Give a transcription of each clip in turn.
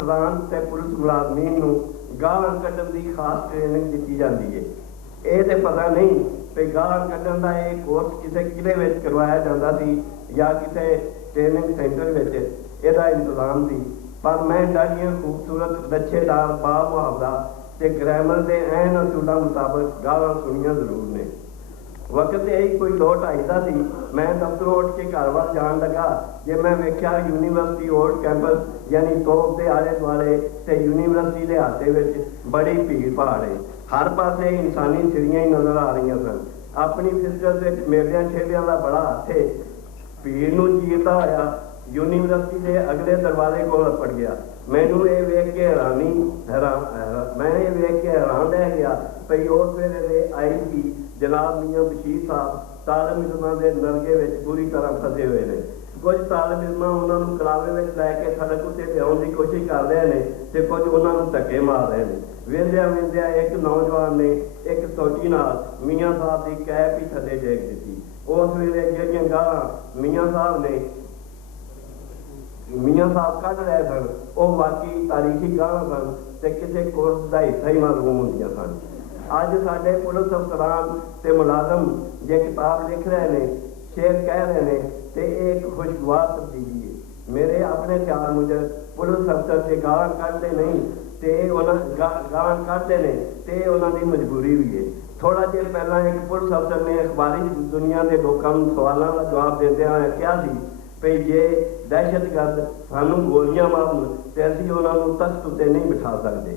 प्रधान ते पुलिस मुलाजमीन नूं गालां कड्ढण दी खास ट्रेनिंग दी जाती है। ये तो पता नहीं कि गालां कड्ढण दा ये कोर्स किसी किले में करवाया जाता सी या किसी ट्रेनिंग सेंटर में इसका इंतजाम सी, पर मैं डाढ़ियां खूबसूरत लच्छेदार बामुआवजा ते ग्रैमर के एन असूलों मुताबिक गालां सुनिया जरूर ने। वक्त यही कोई 2-2:30 का सी। मैं दफ्तरों उठ के घर वाल जान लगा जे मैं वेख्या यूनीवर्सिटी ओल्ड कैंपस यानी तोप के आले दुआले ते यूनीवर्सिटी के हाथे में बड़ी भीड़ भाड़ है। हर पासे इंसानी सिरियां ही नजर आ रही सन। अपनी फितरत मेलियां छेलियां का बड़ा हथ है। भीड़ नूं चीरदा होया यूनीवर्सिटी के अगले दरवाजे को पड़ गया। मैनू ये वेख के मैं ये वेख के हैरान रह गया भई उस वेले दे IG जनाब मियां बशीर साहब तालिम इल्मां के नरगे में पूरी तरह फसे हुए हैं। कुछ तालिम इल्मां उन्होंने कलावे में लैके सड़क उत्ते लियाउण की कोशिश कर रहे हैं तो कुछ उन्होंने धक्के मार रहे हैं। वेंदिया वेंदिया एक नौजवान ने एक सोटी नाल मियां साहब की कैप ही थले टेक दी। उस वेले जिहड़ियां गालां मियां साहब कढ़ रहे सन वह वाकई तारीखी गालां सन ते किसी कोर्स का हिस्सा ही मालूम होंदियां सन। अज साडे पुलिस अफसरान ते मुलाजम जे किताब लिख रहे हैं, शेर कह रहे हैं तो एक खुशगवार तब्दीली है। मेरे अपने ख्याल मुजब पुलिस अफसर से गालां कढ़ते नहीं तो गालां कढ़ते हैं तो उन्होंनी मजबूरी भी है। थोड़ा चिर पहला एक पुलिस अफसर ने अखबारी दुनिया के लोगों सवालों का जवाब देते हुए कहा भई जे दहशतगर्द सानू गोलियां मारन तो असीं उन्होंने तख्त उत्ते नहीं बिठा सकते।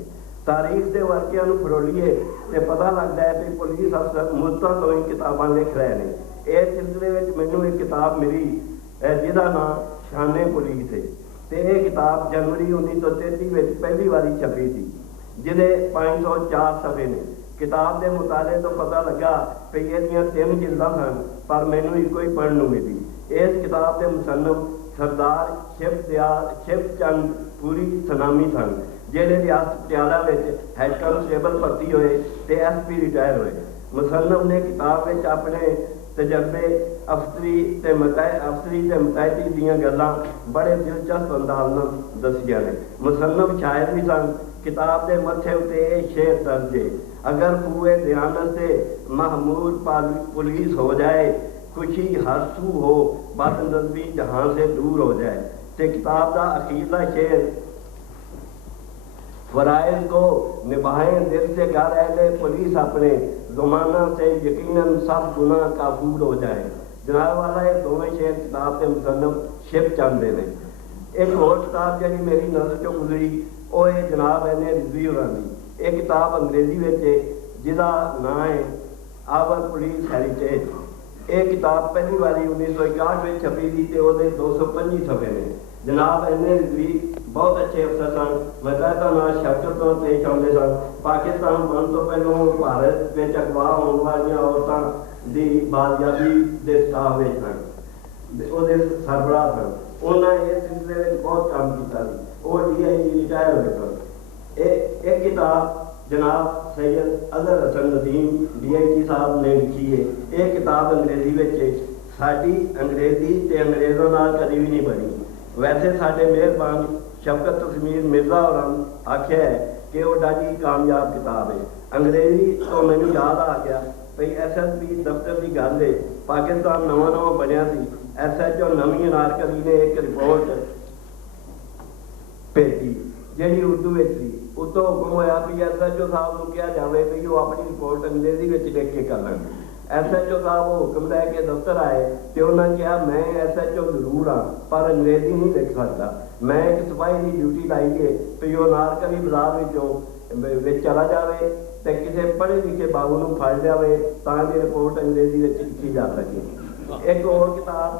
तारीख के वाकिया फरोलीए तो पता लगता है कि पुलिस अफसर मुद्दा तो ही किताबां लिख रहे हैं। इस सिलसिले में मैनू एक किताब मिली जिसका नाम शाने पुलिस है। तो यह किताब जनवरी 1933 में पहली बारी छपी थी, जिसे 504 सफ़े ने। किताब के मुताले तो पता लगा कि यह 3 जिल्दां सन, पर मैनू एको ही पढ़ने मिली। इस किताब के मुसन्नफ सरदार शिव चंद पूरी सनामी सन, जिहड़े रियासत पटियाला में हैड कांस्टेबल भर्ती होए ते SP रिटायर होए। मुसन्नफ ने किताब में अपने तजर्बे अफसरी ते मतैती दीयां गल्लां बड़े दिलचस्प अंदाज नाल दसियां ने। मुसन्नफ शायर भी सन। किताब के मथे उत्ते यह शेर दर्ज है, अगर कुए दयानत से महमूद पुलिस हो जाए, खुशी हरसू हो, बदनज़मी जहां से दूर हो जाए। तो किताब का अखीरला शेर फराइज को निभाएं दिल से घर अहले पुलिस अपने, ज़माना से यकीनन सब गुनाह काफूर हो जाए। जनाब वाला ये दोवें शेर किताब के मुसन्नफ शिव चंद ने। एक होर किताब जी मेरी नज़र चो गुजरी वो है जनाब एने रिजवी होरानी। एक किताब अंग्रेजी में जिसका नाम है आवर पुलिस हैरीटेज। ये किताब पहली बारी 1961 में छपी थी तो वो 225 सफ़े ने। जनाब एने रिजवी बहुत अच्छे अफसर सन। बाकायदा नाल शफकत तो पेश आते सन। पाकिस्तान बनने तो पहलों भारत में अगवा होने वाली औरतों की बाजियाबी के स्टाफ में सन, वो सरबराह सन। उन्होंने इस सिलसिले में बहुत काम किया। वो DIG रिटायर हुए सन। एक किताब जनाब सैयद अजहर हसन नदीम DIG साहब ने लिखी है। ये किताब अंग्रेजी में साड़ी अंग्रेजी ते अंग्रेज़ों नाल कभी भी नहीं बनी। वैसे साढ़े मेहरबान शफकत तस्मीर मिर्जा और आख्या है कि वो डाजी कामयाब किताब है। अंग्रेजी तो मैनू याद आ गया भई SSP दफ्तर की गल है। पाकिस्तान नवा बनया सी। SHO नवी अनारकली ने एक रिपोर्ट भेजी जी उर्दू में सी। उतो हुक्म होया भी SHO साहब को कहा जाए भी वो अपनी रिपोर्ट अंग्रेजी में लिख के कर लें। SHO साहब वो हुक्म लैके दफ्तर आए तो उन्होंने कहा मैं SHO जरूर हाँ पर अंग्रेजी नहीं लिख सकता। मैं एक सिपाही की ड्यूटी लाई है भी वो अनारकली बाजार चला जाए तो किसी पढ़े लिखे बाबू को फड़ लिया ताकि रिपोर्ट अंग्रेजी में लिखी जा सके। एक और किताब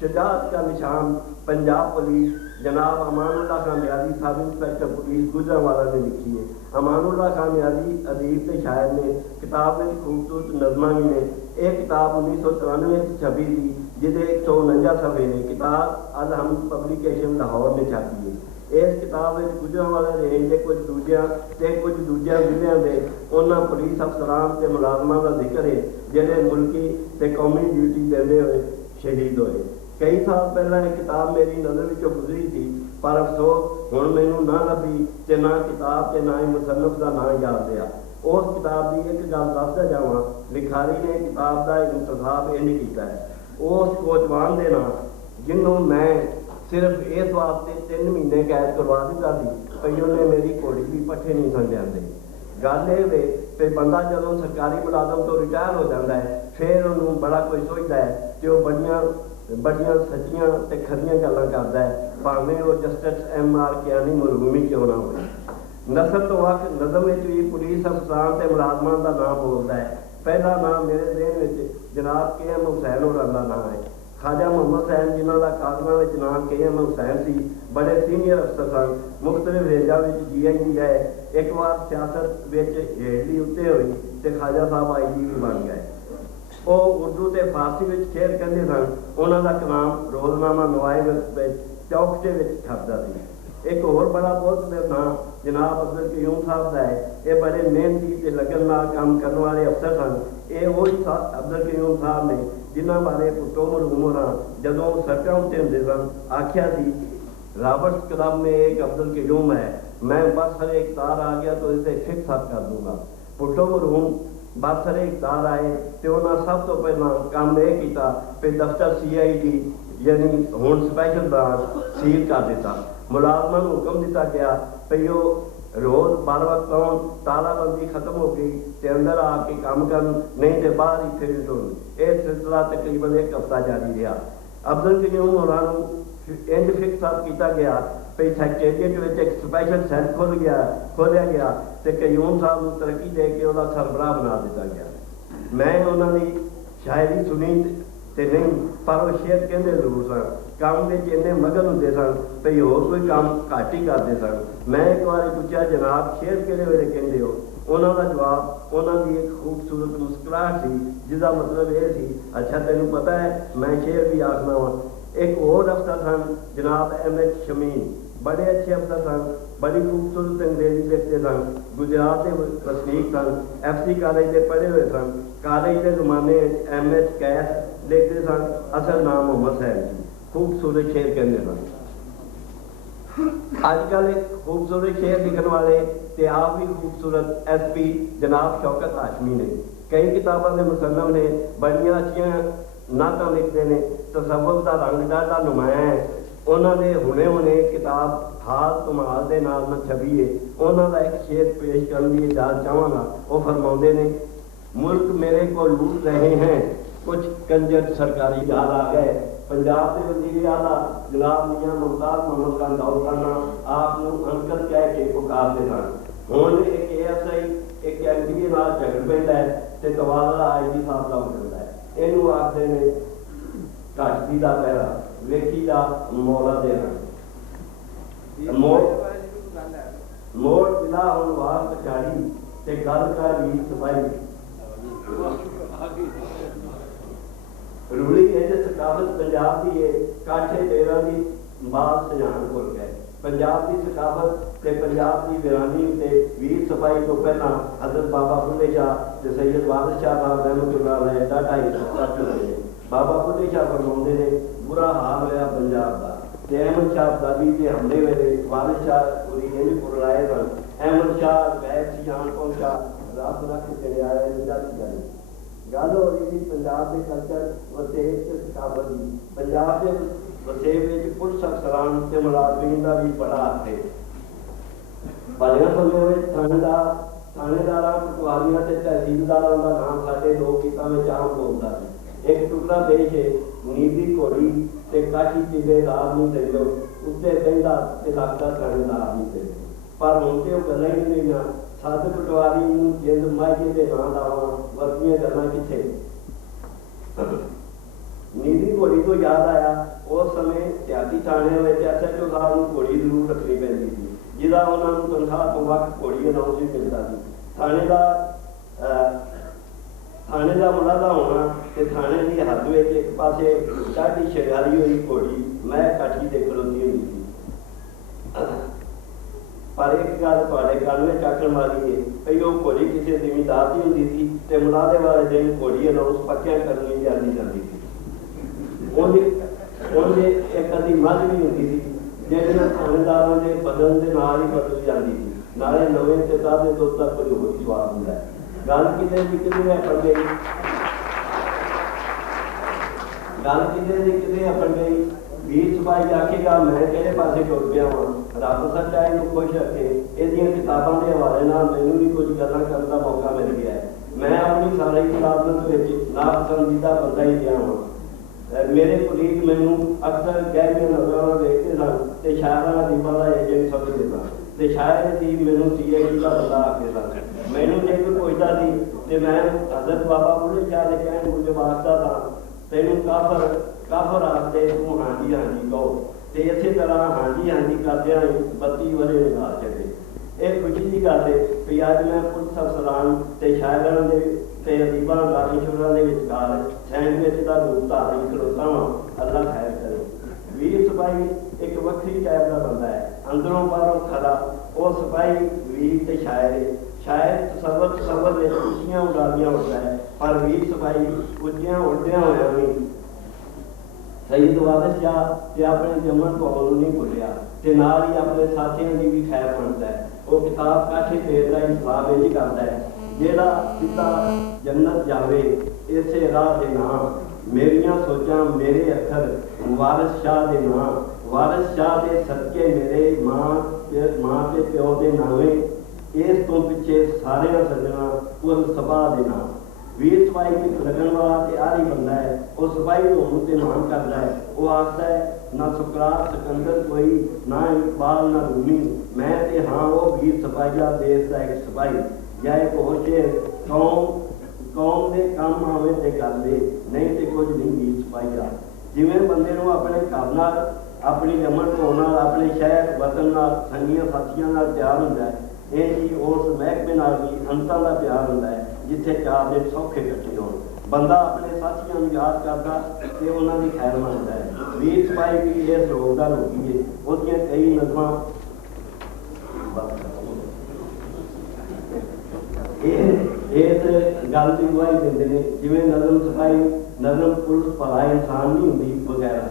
शुजाअत का निशान पंजाब पुलिस जनाब Amanullah Khan Niazi sub inspector police Gujranwala ने लिखी है। अमानुल्लाह खान नियाज़ी अदीब के शायर ने। किताब में खूबसूरत नज़मां भी ने। एक किताब 1993 छपी थी जिसे 149 सफ़े ने। किताब अल हमद पब्लिकेशन लाहौर ने छापी है। इस किताब में गुजरांवाला रेंज के कुछ दूजिया जिलों के उन्होंने पुलिस अफसरान के मुलाजमान का जिक्र है जिन्हें मुल्की ते कौमी ड्यूटी देते हुए शहीद होए। कई साल पहला एक किताब मेरी नज़र में गुजरी थी पर अफसोस हुण मैनू ना लभी ते ना किताब ते ना ही मुसन्नफ का नाम याद रहा। उस किताब की एक गल दसदा जावां, लिखारी ने किताब का इंतखाब इंज कीता है उस कोचवान के नाम जिन्हों मैं सिर्फ इस वास्ते 3 महीने कैद करवा दिता सी भई उन्हें मेरी घोड़ी भी पट्ठे नहीं सन लिआंदे। गल ये वे कि बंदा जदों सरकारी मुलाजम तो रिटायर हो जाता है फिर उन्होंने बड़ा कोई सोचता है तो बड़ियां सच्चियां ते खरियां गल्लां करता है, भावें वो जस्टिस M.R. कियानी मरहूमी क्यों ना हो। नस्ल तो वक्त नज़म भी पुलिस अफसरान ते मुलाजमान का नाम बोलता है। पहला नाम मेरे देन में जनाब K.M. हुसैन होरां दा नाम है। ख्वाजा मोहम्मद सैन जिन्हों का कागजां में नाम K.M. हुसैन सी, बड़े सीनियर अफसर सन, मुख्तलिफ रेंजा में GIG है। एक बार सियासत हेठली उत्ते हुई तो ख्वाजा साहब IG भी बन गए। वो उर्दू ते फारसी में शेर कहते सन। उन्होंने कलाम रोजनामा नवाइब चौकटे में छपता सी। एक होर बड़ा बहुत नाम जनाब अब्दुल कयूम साहब का है। ये बड़े मेहनती ते लगन नाल काम करने वाले अफसर सन। ये वही अब्दुल कयूम साहब ने जिन्हों बारे भुट्टो मरहूम होना जदों सड़कों उत्ते हुंदे सन आख्या सी, रॉबर्ट्स क्लब में एक अब्दुल कयूम है, मैं बरसरे इख्तियार आ गया तो इसे फिक्स अप कर दूंगा। भुट्टो मरहूम बरसरे इख्तियार आए तो उन्होंने सब तो पहला काम यह किया कि दफ्तर CID यानी हुण स्पैशल ब्रांच सील कर दिता। मुलाजमान को हुक्म दिता गया कि वो रोज बार वक्त आउन, तालाबंदी खत्म हो गई तो अंदर आके काम कर, नहीं तो बाहर ही फिर टुर। यह सिलसिला तकरीबन 1 हफ्ता जारी रहा। अब्दुल कयूम होरां इंज फिक्स अप किया गया कि सैकटेरिएट में एक स्पैशल सैल खोलिया गया तो कयूम साहब को तरक्की दे के वह सरबराह बना दिता गया। मैं उन्होंने शायरी सुनी तो नहीं, पर वो शेर कहते जरूर सन। काम में इन्ने मगन होंगे सन भई होर कोई काम घट ही करते सन। मैं एक बार पूछा, जनाब शेर किहड़े वेले कहते हो? उन्होंने जवाब, उन्होंने एक खूबसूरत मुस्कुराहट सी जिसका मतलब ये सी, अच्छा तेन पता है मैं शेर भी आखना वा। एक और अफसर सन जनाब M.H. शमीन, बड़े अच्छे अफसर सन, बड़ी खूबसूरत अंग्रेजी लिखते सन, गुजरात के वसनीक सन, FC कॉलेज के पढ़े हुए सन। कॉलेज के जमाने M.H. कैस लिखते सन, असल नाम मोहम्मद सैन जी, खूबसूरत शेर कहते सन। आजकल एक खूबसूरत शेर लिखने वाले ते आप भी खूबसूरत SP जनाब शौकत हाशमी ने कई किताबों के मुसन्नफ ने बड़ियां अच्छियां नाता लिखते हैं। तसव्वुफ का रंग डाढ़ा नुमाया है। उन्होंने हुणे किताब हाल तुमाल के नाल न छपी है। उन्होंने एक शेर पेश करने की इजाजत चाहवागा। वो फरमाते ने, मुल्क मेरे को लूट रहे हैं कुछ कंजर सरकारी याद आ गए। पंजाब के वजीर आला जनाब मियां मुमताज मोहम्मद खान दाऊद खाना आपको अंकल कह के पुकारते सन। हुण एक ASI एक MPA नाल झगड़ पैंदा है ते तबादला IG साहब का हो जाता है। इनू आखते ने घाटी का पैरा वेखी का मौला देना। मोड़ जिला हुण वार पछाड़ी ते गल कर वीर सिपाही रूली सकाफत पंजाब की है। काठे तेरा की बात सजान भुल गए। पंजाब की सकाफत ते पंजाब की वीरानी ते वीर सिपाही तो पहला हजरत बाबा बुल्ले शाह ते सैयद वारिस शाह साहब रहमतुल्लाह अलैह दा 250 होए। बाबा बुल्ले शाह फरमाते ने, बुरा हाल होया पंजाब का ते अहमद शाह अब्दाली के हमले वेले वारिस शाह पूरी इंज पुरलाए सन। अहमद शाह गैर सियान पहुंचा, रब रख चले आए जाती गल हो रही थी पंजाब के कल्चर वसेब से सकाफत की। पंजाब के वसेब में पुलिस अफसरान से मुलाजमीन का भी बड़ा हाथ है। भलिया समय में थानेदार पटवारियों से तहसीलदारों का नाम साढ़े लोक गीतों में आम बोलता है। एक टुकड़ा देश है नीली घोड़ी से काठी चीजे रात नहीं चलो उत्ते कहता लगता थानेदार नहीं चलो। पर हम तो गल ही नहीं ना सद पटवारी जिंद माइके के नाम लावा वर्तियां गल्लां किथे। नीली घोड़ी तो याद आया, उस समय सियासी थाने में SHO साहब को घोड़ी जरूर रखनी पैंदी थी जिसका उन्होंने तनख्वाह तो वक्त घोड़ी अनाउंस भी मिलता थी। थाने का मुलाजा होना तो थाने की हद में एक पासे साड़ी शगारी हुई घोड़ी मैं काठी से खलोती हुई थी। पर एक गल थोड़े गल में चाकन वाली है कि वो घोड़ी किसी जिमीदार की होती थी तो मुलाजे वाले दिन घोड़ी अनाउंस पक्कियां करनी जाती जाती थी। उन्हें एक अद्धी मझ भी होती थी ਜਿਹੜੀਆਂ थानेदारां ਦੇ ਬਦਲਣ ਦੇ ਨਾਲ ਹੀ ਬਦਲ ਜਾਂਦੀ ਸੀ, ਨਾਲੇ ਨਵੇਂ ਤੇ ਤਾਜ਼ੇ ਦੁੱਧ ਦਾ ਕੋਈ ਹੋਰ ਹੀ ਸਵਾਦ ਹੁੰਦਾ ਹੈ। ਗੱਲ ਕਿਤੇ ਦੀ ਕਿਤੇ ਅਪੜ ਗਈ, ਗੱਲ ਕਿਤੇ ਦੀ ਕਿਤੇ ਅਪੜ ਗਈ। ਵੀਰ ਸਿਪਾਹੀ ਆਖੇਗਾ मैं ਕਿਹੜੇ ਪਾਸੇ ਟੁਰ ਗਿਆ ਵਾਂ। ਰੱਬ ਸੱਚਾਈ ਨੂੰ खुश रखे ਇਹਦੀਆਂ किताबां ਦੇ ਹਵਾਲੇ ਨਾਲ ਮੈਨੂੰ ਵੀ ਕੁਝ ਗੱਲਾਂ ਕਰਨ ਦਾ ਮੌਕਾ ਮਿਲ ਗਿਆ ਹੈ। मैं अपनी सारी मुलाजमत ਵਿੱਚ नापसंदीदा ਬੰਦਾ ਹੀ ਰਿਹਾ ਹਾਂ। मेरे कुलीग मैनू अक्सर गहरिया नजर देखते सन ते शायरा अदीबां दा एजेंट समझदे सन ते शायर अदीब मैनू CID दा बंदा आखदे सन। मैनू जे कोई पुछदा सी ते मैं हज़रत बाबा बुल्ले शाह दे कहण मुजब आखदा था तैनू काफर आखदे तू हांजी हांजी कहो ते इसे तरह हांजी हांजी करदियां 32 वरे निकाल छड्डे। ਇਹ खुशी की गल है कि अज मैं पुलिस अफसरान ते शायरां दे ते अदीबां दानिशवरां दे विचकार सैंडविच दा रूप धारी खलोता वां। अल्लाह खैर करे। वीर सिपाही एक वक्री टाइप का बंदा है, अंदरों बाहरों खरा। वो सिपाही वीर ते शायर है। शायर तसव्वुर में उच्चियां उड़ालियां उड़ता है, पर वीर सिपाही उच्चियां उड़दियां होया भी सईद वारिस शाह ते अपने जमन कौम नहीं भुलिया ते नाल ही अपने साथियों की भी खैर मनता है। वो किताब काठे फेरदा इस्लाम इंज करता है, जेड़ा सीधा जन्नत जावे इसे राह दे नाम मेरियां सोचां मेरे अखर वारिस शाह दे नाम वारिस शाह दे सदके मेरे मां ते प्यो दे नावे इस तो पिछे सारे सजना उल सबा दे नाम। वीर सिपाही की लगन वाला ते आरी बंदा है। वो सिपाही होने ते मान करता है। वो आखता है ना सुकरात सिकंदर कोई ना इकबाल ना रूमी मैं ते हाँ वो वीर सिपाहिया देश का एक सिपाही या एक होशे कौम के काम आवे ते कर दे नहीं ते कुछ नहीं वीर सिपाहिया। जिवें बंदे नूं अपने घर नाल अपनी जमन ढोण नाल अपने शहर वतन नाल संगियां साथियां नाल प्यार हुंदा है, ਇਹ ਜੀ ਉਸ ਮਹਿਕਮੇ ਨਾਲ ਵੀ ਅੰਤਾਂ ਦਾ ਪਿਆਰ ਹੁੰਦਾ ਹੈ ਜਿੱਥੇ 4 ਦਿਨ ਸੌਖੇ ਇਕੱਠੇ ਹੋਣ। ਬੰਦਾ ਆਪਣੇ ਸਾਥੀਆਂ ਨੂੰ ਯਾਦ ਕਰਦਾ ਤੇ ਉਹਨਾਂ ਦੀ ਖੈਰ ਮੰਗਦਾ ਹੈ। ਵੀਰ ਸਿਪਾਹੀ ਵੀ ਇਸ ਰੋਗ ਦਾ ਰੋਗੀ ਹੈ। ਉਹਦੀਆਂ ਕਈ ਨਜ਼ਮਾਂ ਇਸ ਗੱਲ ਦੀ ਗਵਾਹੀ ਦਿੰਦੇ ਨੇ, ਜਿਵੇਂ ਨਜ਼ਮ ਸਿਪਾਹੀ ਨਜ਼ਮ ਪੁਲਿਸ ਭਲਾ ਇਨਸਾਨ ਨਹੀਂ ਹੁੰਦੀ ਵਗੈਰਾ।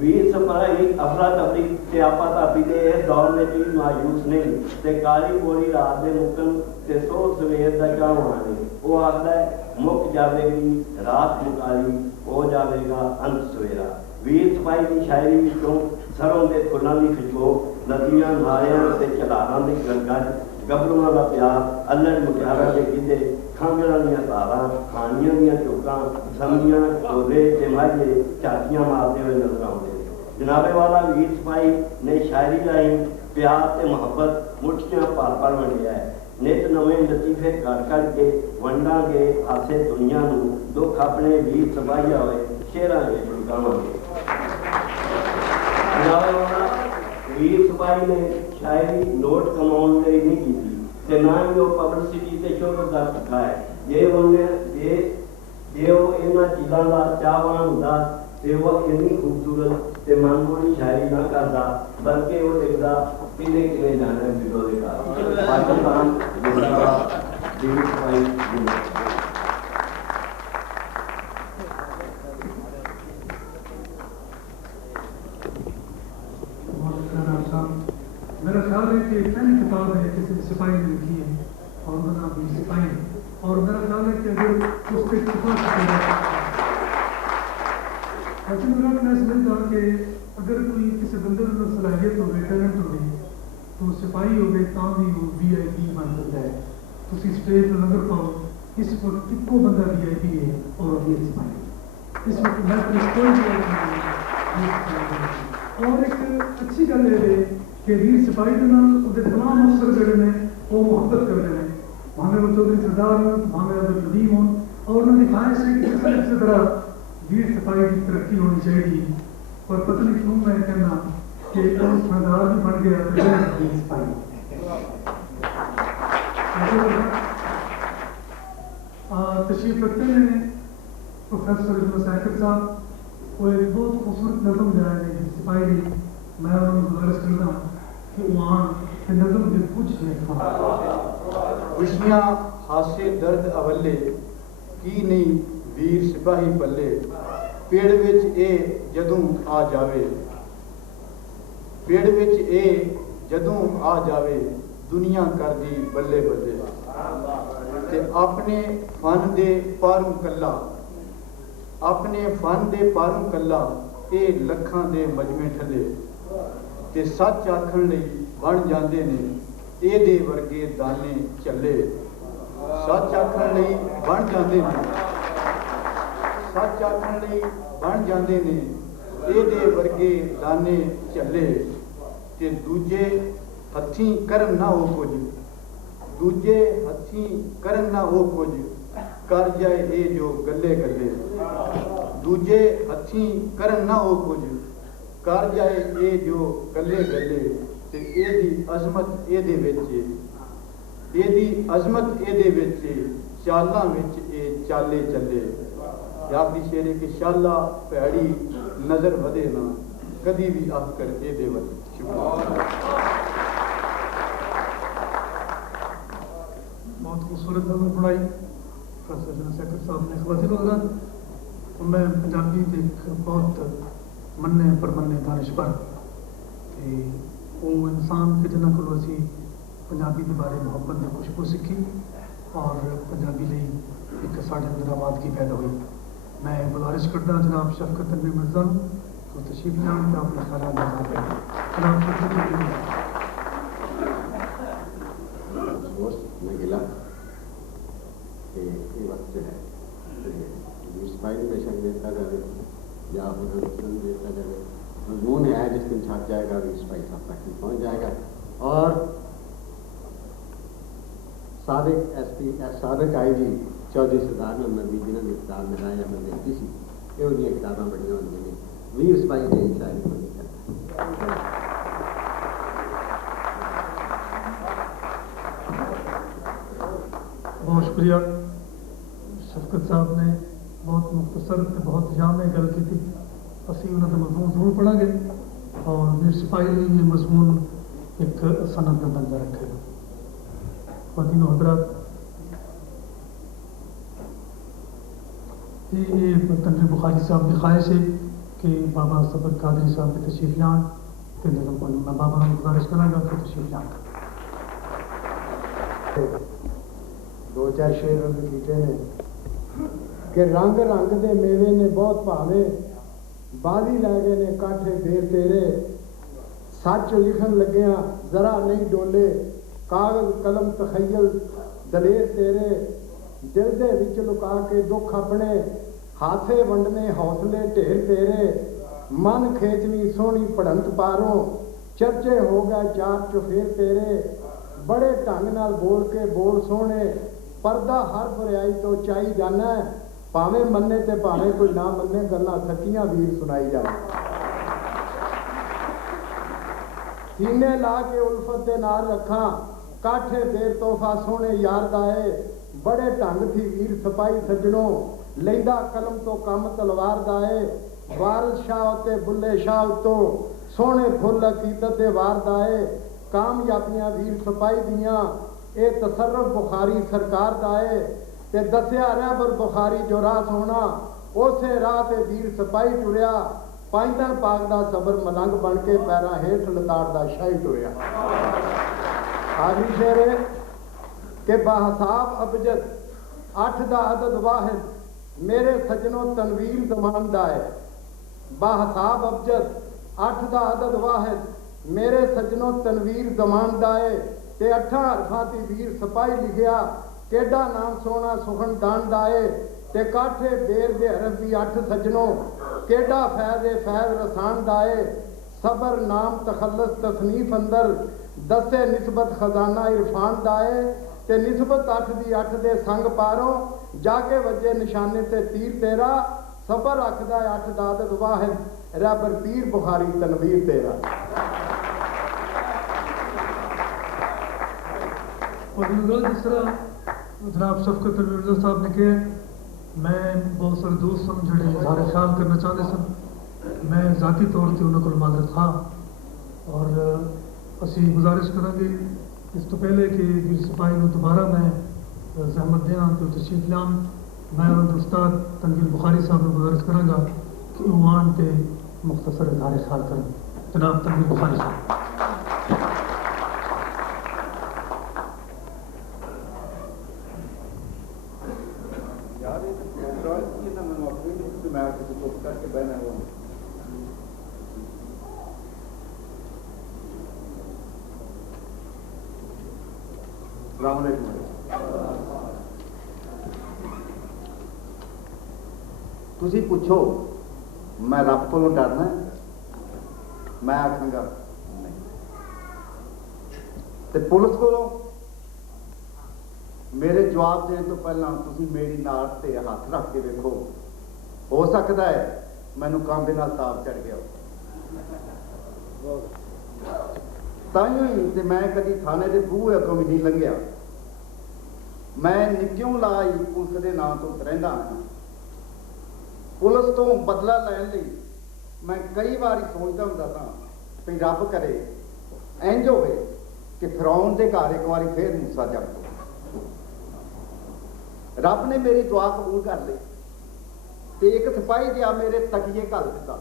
वीर सिपाही अफरा तफरी ते आपा तापी के इस दौर में भी मायूस नहीं ते काली गोली रात के मुकन ते सो सवेर का क्या होना नहीं। वो आखता है मुक जाएगी रात मुकाली हो जाएगा अंत सवेरा। वीर सिपाही की शायरी विचों सरों के फुलों की खुशबू नदियां नालियां ते चलारां दी गरगज गबरूआं का प्यार अल्लड़ मुटियारां के गिद्धे खांगड़ां दियां तारां खानियां दियां चौकां समियां ढोले ते माझे झातियां मारते हुए नजर आउंदे। जनाबे वाला वीर सिपाही ने शायरी राही प्यार ते मुहब्बत मुठियां भर वंडिया है। नित नवे लतीफे कट के वंडांगे आसे दुनिया नूं दुख अपने वीर सिपाहिया होए शेरां विच लुकावांगे। जनाबे वाला वीर सिपाही ने शायरी नोट कमाने के लिए नहीं की ते ना ही वो पब्लिसिटी ते शोहरत का भुखा है। जे वो इन्हां चीज़ों का चाहवान हुंदा ते वो इन्नी खूबसूरत ते मनमोहनी शायरी ना करता, बल्कि वो लिखता किने किने जाने बिलो दे घर पाकिस्तान जिंदाबाद वीर सिपाही जिंदाबाद। मेरा ख्याल है कि पहली किताब है किसी सिपाही ने लिखी है और उनका नाम भी सिपाही है। और मेरा ख्याल है कि अगर उस पर इत्तेफाक लेकिन मेरा मैं समझता हूँ कि अगर कोई किसी बंदे में सलाहियत हो गई टैलेंट हो गई तो सिपाही हो गए तो भी वो VIP बन सकता है। तो स्टेज पर नजर पाओ इस वक्त इको बंदा VIP है और ये सिपाही इस वक्त और एक अच्छी गल है कि वीर सिपाही के नाल उसके तमाम अफसर जोड़े ने वो मुहब्बत करते हैं, भावे वो चौधरी सरदार हो भावे अब्दुल कदीम हो, और उन्होंने ख्वाहिश है कि इसी तरह वीर सिपाही की तरक्की होनी चाहिए। और पता नहीं क्यों मैं कहना कि सरदार भी बन गया तो वीर सिपाही तशरीफ रखते हैं प्रोफेसर सैकत साहब। वो एक बहुत खूबसूरत नज़म दिया है सिपाही ने, मैं उन्होंने गुजारिश करता हूँ कि वहाँ नज़म के कुछ खुशियाँ हासे दर्द अवले की नहीं वीर सिपाही पल्ले पेड़ विच ए जदों आ जावे पेड़ विच ए जदों आ जावे दुनिया कर दी बल्ले बल्ले ते अपने फन दे पारों कला अपने फन दे पारों कला ए लखां दे मजमे ठले ते सच आखण लई बन जांदे ने एदे वर्गे दाने चले सच आखण लई बन जांदे ने सच आखण लई बन जांदे ने एदे वर्गे दाने चले ते दूजे हथीं करन ना हो कुछ दूजे हथीं करन ना हो कुछ कर जाए ए जो गले गले दूजे हथीं करन ना हो कुछ कर जाए ए जो गले गले ते एदी अजमत एदे विच एदी अजमत एदे विच चालां विच ए चाले चले आखिरी शेर है कि शाला भैड़ी नजर वधे ना कदी भी आकर एदे वधे। बहुत खूबसूरत नज़म पढ़ाई प्रोफेसर सेक्रेटरी साहब ने खवातीन हज़रात। मैं पंजाबी के एक बहुत मन्ने परमन्ने दानिशवर ते वो इंसान के जिन्हों को असी पंजाबी के बारे मुहब्बत की खुशबू सीखी और पंजाबी लिए एक साढ़े अंदर आवाज़गी पैदा हुई। मैं गुजारिश करता जनाब शफकत तनवीर मिर्ज़ा तो तशरीफ लाएं तो अपने ख्याल मैं गिला कि ये वक्त जो है स्पाइल बेशक देता जाए या देता जाए मजमून है जिस दिन छप जाएगा स्पाइल आप तक पहुँच जाएगा। और साबिक IG चौधरी सरदार मोहम्मद नबी जिन्होंने किताब में राय अमल देखी सी ये उन्हें किताबें बड़िया होंगी ने वीर स्पाइल के शायरी को नहीं करता। बहुत शुक्रिया शफकत साहब ने बहुत मुख्तसर बहुत जामे गल की थी। असी उन्होंने मजमून जरूर पढ़ांगे और वीर सिपाही ने ये मजमून एक सनद का दर्जा रखेगा। खवातीन हज़रात ये तनवीर बुखारी साहब की ख्वाहिश है कि बाबा सबर कादरी साहब की तशरीफ लान तो मैं बाबा को गुजारिश कराँगा कि तशरीफ लान। दो चार शेर कीते ने कि रंग रंग दे मेवे ने बहुत भावे बाजी लै गए ने काठे देर तेरे सच लिखन लग्या जरा नहीं डोले कागज कलम तखयल दलेर तेरे दिल दे विच लुका के दुख अपने हाथे वंडने हौसले ढेर तेरे मन खेचनी सोहनी पढ़ंत पारों चर्चे हो गए चार चुफेर तेरे बड़े ढंग नाल बोल के बोल सोहने पर्दा हर बुराई तो चाई जाना भावें मन्ने ते भावें कोई ना मन्ने गल्लां सच्चियां वीर सुनाई जाए सीने ला के उल्फत दे नाल रखा काठे देर तोहफा सोहने यार दाए बड़े ढंग थी वीर सिपाही सज्जनों लैंदा कलम तो कम तलवार दाए वारिस शाह ते बुल्ले शाह तो सोहने फुल अकीदत दे वार दाए कामयाबियां वीर सिपाही दियां ए तसर्रफ बुखारी सरकार दाए ते दसिया रहबर बुखारी जो राह सोना उसे राह ते वीर सिपाही टुरिया पाइंदन पाक दा सबर मलंग बन के पैरा हेठ लताड़ दा शाही टुरिया। आखिरी शेर है कि बाहसाब अबजद 8 दा अदद वाहिद मेरे सजनों तनवीर जमान दा है बाहसाब अबजद 8 दा अदद वाहिद मेरे सजनों तनवीर जमान दा है ते 8 हरफां दी वीर सिपाही लिखिया केडा नाम सोना सुखन दान दाए ते काठे बेर दे हरफ दी 8 सजनों केडा फैज़ फैज़ रसान दाए सबर नाम तखल्लस तसनीफ अंदर दसे निस्बत खजाना इरफान दाए ते निस्बत 8 दी 8 दे संग पारों जाके वजे निशाने ते तीर तेरा सबर रखदा 8 दा अदद वाहिद रहबर पीर बुखारी तनवीर तेरा। जिस तरह जनाब शफकत तनवीर मिर्ज़ा साहब ने कहा मैं बहुत सारे दोस्त सन जो इजहार ख्याल करना चाहते सन मैं ज़ाती तौर पर उन्होंने को माजरत खा और असी गुजारिश करेंगे इस तो पहले कि वीर सिपाही को दोबारा मैं जहमत दें तो तशरीफ लान मैं और उस्ताद तनवीर बुखारी साहब को गुजारिश कराँगा कि वो आन के मुख्तसर इजहार ख्याल करें। जनाब तनवीर बुखारी साहब। यार ये प्रोग्राम की ना मैं अपने से मैं किसी चुप करके बहना हुआ अस्सलाम वालेकुम। तुसी पूछो मैं रब को डरना, मैं आखांगा नहीं। ते पुलिस को मेरे जवाब देने तो पहला तुसी मेरी नाल ते हाथ रख के देखो, हो सकता है मैनू कांबे नाल ताप चढ़ गया। ताइयों ही ते मैं कदी थाने के बूहे अगों भी नहीं लंघिया। मैं निक्यों लाई पुलिस के नाम तो रहिंदा हां। पुलिस तो बदला लैण लई मैं कई बार सोचता हुंदा था भी रब करे इंज होवे कि फिरौन दे घर एक बारी फिर मूसा जग पवे। रब ने मेरी दुआ कबूल कर ली ते एक सिपाही जिहा मेरे तकिए घल दिता,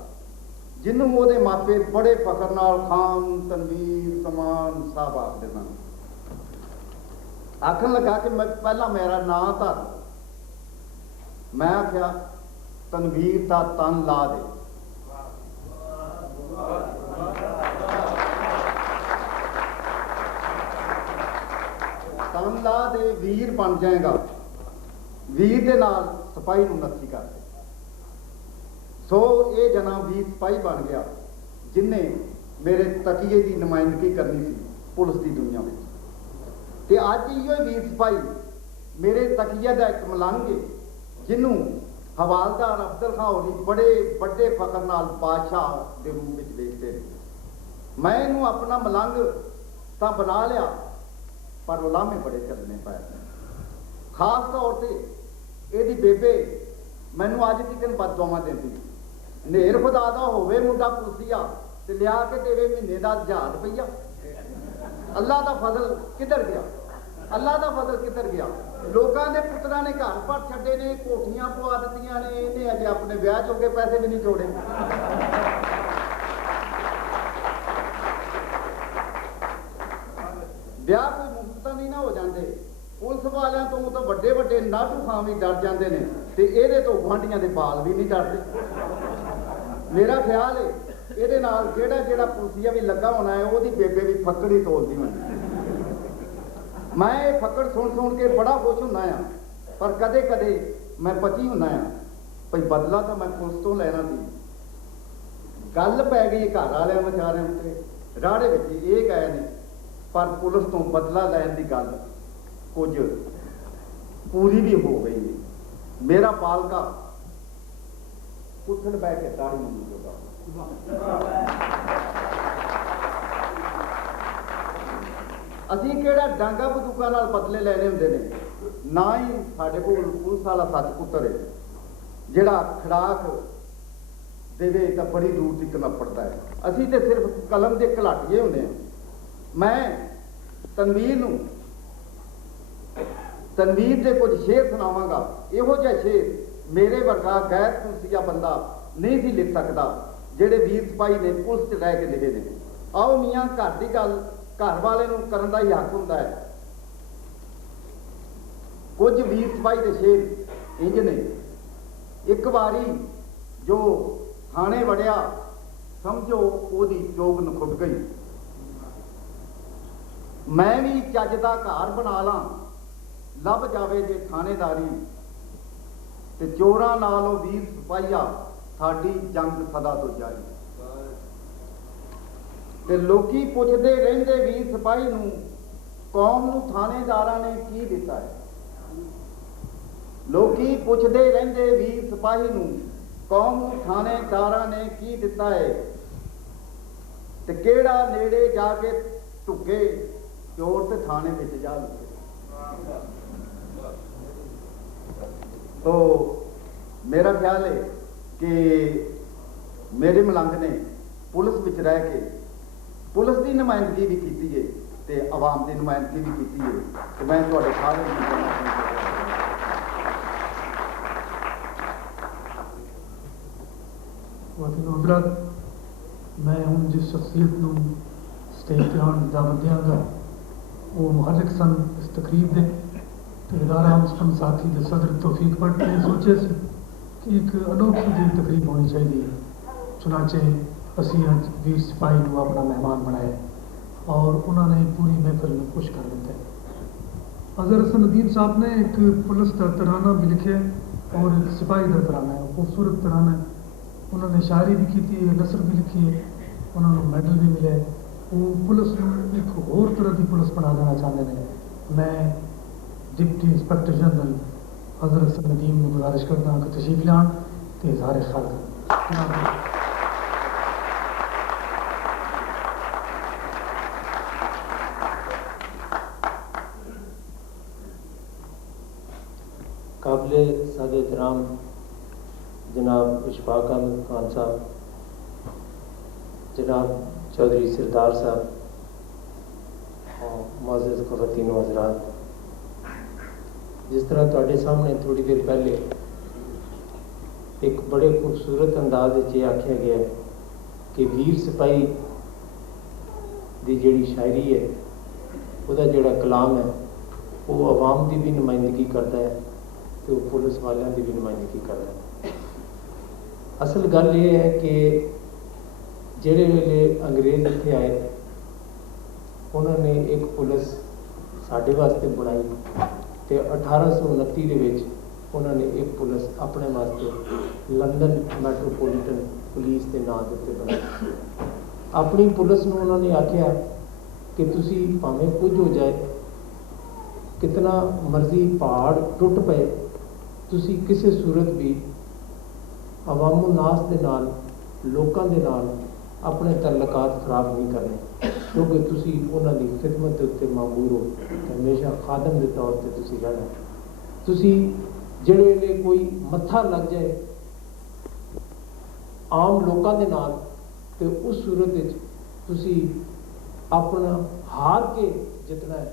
जिन्हों ओहदे मापे बड़े फकर नाल खान तनवीर समान साहब आखदे सन। आखन लगा कि मैं पहला मेरा नाम धर। मैं आख्या तनवीर दा तन ला दे। तन ला दे वीर बन जाएगा। वीर दे नाल सिपाही नूं नत्थी कर दे। सो ये जना वीर सिपाही बन गया जिन्हें मेरे तकिए की नुमाइंदगी करनी सी पुलिस की दुनिया में। ते अज इहो वीर सिपाही मेरे तकिए का एक मलंग है जिन्हों हवालदार अफजल खां होरी बड़े बड़े फकर नाल बादशाह के रूप में देखते हैं। मैं इनू अपना मलंग तो बना लिया पर उलामे बड़े चलने पाए। खास तौर पर यदी बेबे मैनू अज तक बददुआवां देंदी, नेर खुदा दा होवे मुंडा पुलिसिया ते लिया के देवे महीने का 1000 रुपया। अल्लाह का फजल किधर गया? अल्लाह का फजल किधर गया? लोगों के पुत्रा ने घर पर छड्डे ने, कोठियां पवा दित्तियां ने, इन्हें अजे अपने ब्याह चोके पैसे भी नहीं जोड़े। ब्याह कोई मुफ्त नहीं ना हो जाते। पुलिस वालों तो वड्डे वड्डे नाटू खां भी डर जाते हैं ते इहदे तो गुआंढियां दे बाल भी नहीं डरते। मेरा ख्याल है ਇਹਦੇ ਨਾਲ ਜਿਹੜਾ ਪੁਲਸੀਆ भी लगा होना है ਉਹਦੀ बेबे भी फक्कड़ ही तोलती होनी। मैं ये फक्कड़ सुन के बड़ा खुश होना है, पर कदे कदे मैं पची होना है भाई बदला तो मैं पुलिस तो लेना सी। गल पै गई घर वाले बेचारे उत्ते राड़े विच ये गए ने, पर पुलिस तो बदला लैन की गल कुछ पूरी भी हो गई। मेरा पालका उछल बह के दाढ़ी मंगू होगा। असी केड़ा डांगा बंदूकां नाल बदले लेने हुंदे ने, ना ही साडे कोल पुलिस वाला सच पुत्तर है जिहड़ा खड़ाक देवे तां बड़ी दूर तक नपड़दा है। असी ते सिर्फ कलम दे घलाटिए हुंदे हां। मैं तनवीर दे कुछ शेर सुनावांगा। इहो जिहा शेर मेरे वर्गा गैर पुलिसिया बंदा नहीं सी लिख सकदा ਜਿਹੜੇ वीर सिपाही ने पुलिस च रह के लिखे ने। आओ मियाँ घर की गल घर वाले नूं करन दा ही हक हुंदा है। कुछ वीर सिपाही के शेर इंज ने। एक बारी जो थाने वड़िया समझो ओदी चोगन खुट गई। मैं भी चज दा घर बना ला, लभ जावे जे थानेदारी ते चोरां नाल ओ वीर सिपाहिया साडी जंग सदा तो जारी। ते लोकी पुछदे रहिंदे वीर सिपाही नूं कौम नूं थानेदारां ने की दिता है। लोकी पुछदे रहिंदे वीर सिपाही नूं कौम नूं थानेदारां ने की दिता है। ते केड़ा नेड़े जाके ढुके चोर ते थाने विच जा लुके। तो मेरा ख्याल है कि मेरे मलंग ने पुलिस विच रह के पुलिस की नुमाइंदगी भी की है ते आवाम की नुमाइंदगी भी की है। तो मैं तुहाडे सारे हजरात मैं हूँ जिस शख्सियत ਨੂੰ स्टेज ਤੇ ਆਉਣ ਦੀ ਦਾਵਤ ਦਿਆਂਗਾ ਉਹ ਮੁਹਰਰਿਕ ਸਨ ਇਸ ਤਕਰੀਬ ਦੇ ਤੇ ਇਦਾਰਾ ਮੁਸਲਮ ਸਾਥੀ ਦੇ ਸਦਰ ਤੌਫੀਕ ਭੱਟ ਨੇ ਸੋਚਿਆ ਸੀ ਕਿ ਇੱਕ ਅਨੋਖੀ ਜਿਹੀ ਤਕਰੀਬ ਹੋਣੀ ਚਾਹੀਦੀ ਹੈ। ਚੁਨਾਚੇ ਅਸੀਂ ਅੱਜ ਵੀਰ ਸਿਪਾਹੀ ਨੂੰ ਆਪਣਾ ਮਹਿਮਾਨ ਬਣਾਇਆ और उन्होंने पूरी महफिल में खुश कर दिता है। अजहर हसन नदीम साहब ने एक पुलिस का तराना भी लिखे और एक सिपाही का तराना है, खूबसूरत तराना है। उन्होंने शायरी भी की थी, नसर भी लिखी है, उन्होंने मेडल भी मिले। वो पुलिस एक होर तरह की पुलिस बना देना चाहते हैं। मैं deputy inspector general Azhar Hasan Nadeem को गुजारिश करता हूँ कि तशरीफ लान तो इजहार ख्याल करें। काबिल सादे एहतराम जनाब इशफाक अहमद खान साहब, जनाब चौधरी सरदार साहब और मुअज़्ज़ज़ ख़वातीन व हज़रात, जिस तरह तुहाडे सामने थोड़ी देर पहले एक बड़े खूबसूरत अंदाज में आख्या गया है कि वीर सिपाही की जिहड़ी शायरी है उसका जिहड़ा कलाम है वो आवाम की भी नुमाइंदगी करता है तो पुलिस वालों की भी नुमाइंदगी कर रहा है। असल गल ये है कि जेड़े वेले अंग्रेज इत्थे आए उन्होंने एक पुलिस साढ़े वास्ते बनाई तो 1829 के उन्होंने एक पुलिस अपने वास्ते लंदन मैट्रोपोलिटन पुलिस के नाम के उत्ते बनाई। अपनी पुलिस नूं उन्होंने आख्या कि तुसी भावें कुछ हो जाए, कितना मर्जी पहाड़ टुट पे, तुसी किसी सूरत भी अवामो नास दे नाल लोकां दे नाल अपने तल्लकात खराब नहीं करने, क्योंकि तुसी उन्हां दी खिदमत दे उत्ते मामूर हो, हमेशा खादम दे तौर ते तुसी रहना। तुसी जिहड़े वेले कोई मत्था लग जाए आम लोकां दे नाल ते उस सूरत विच तुसी अपना हार के जितना है,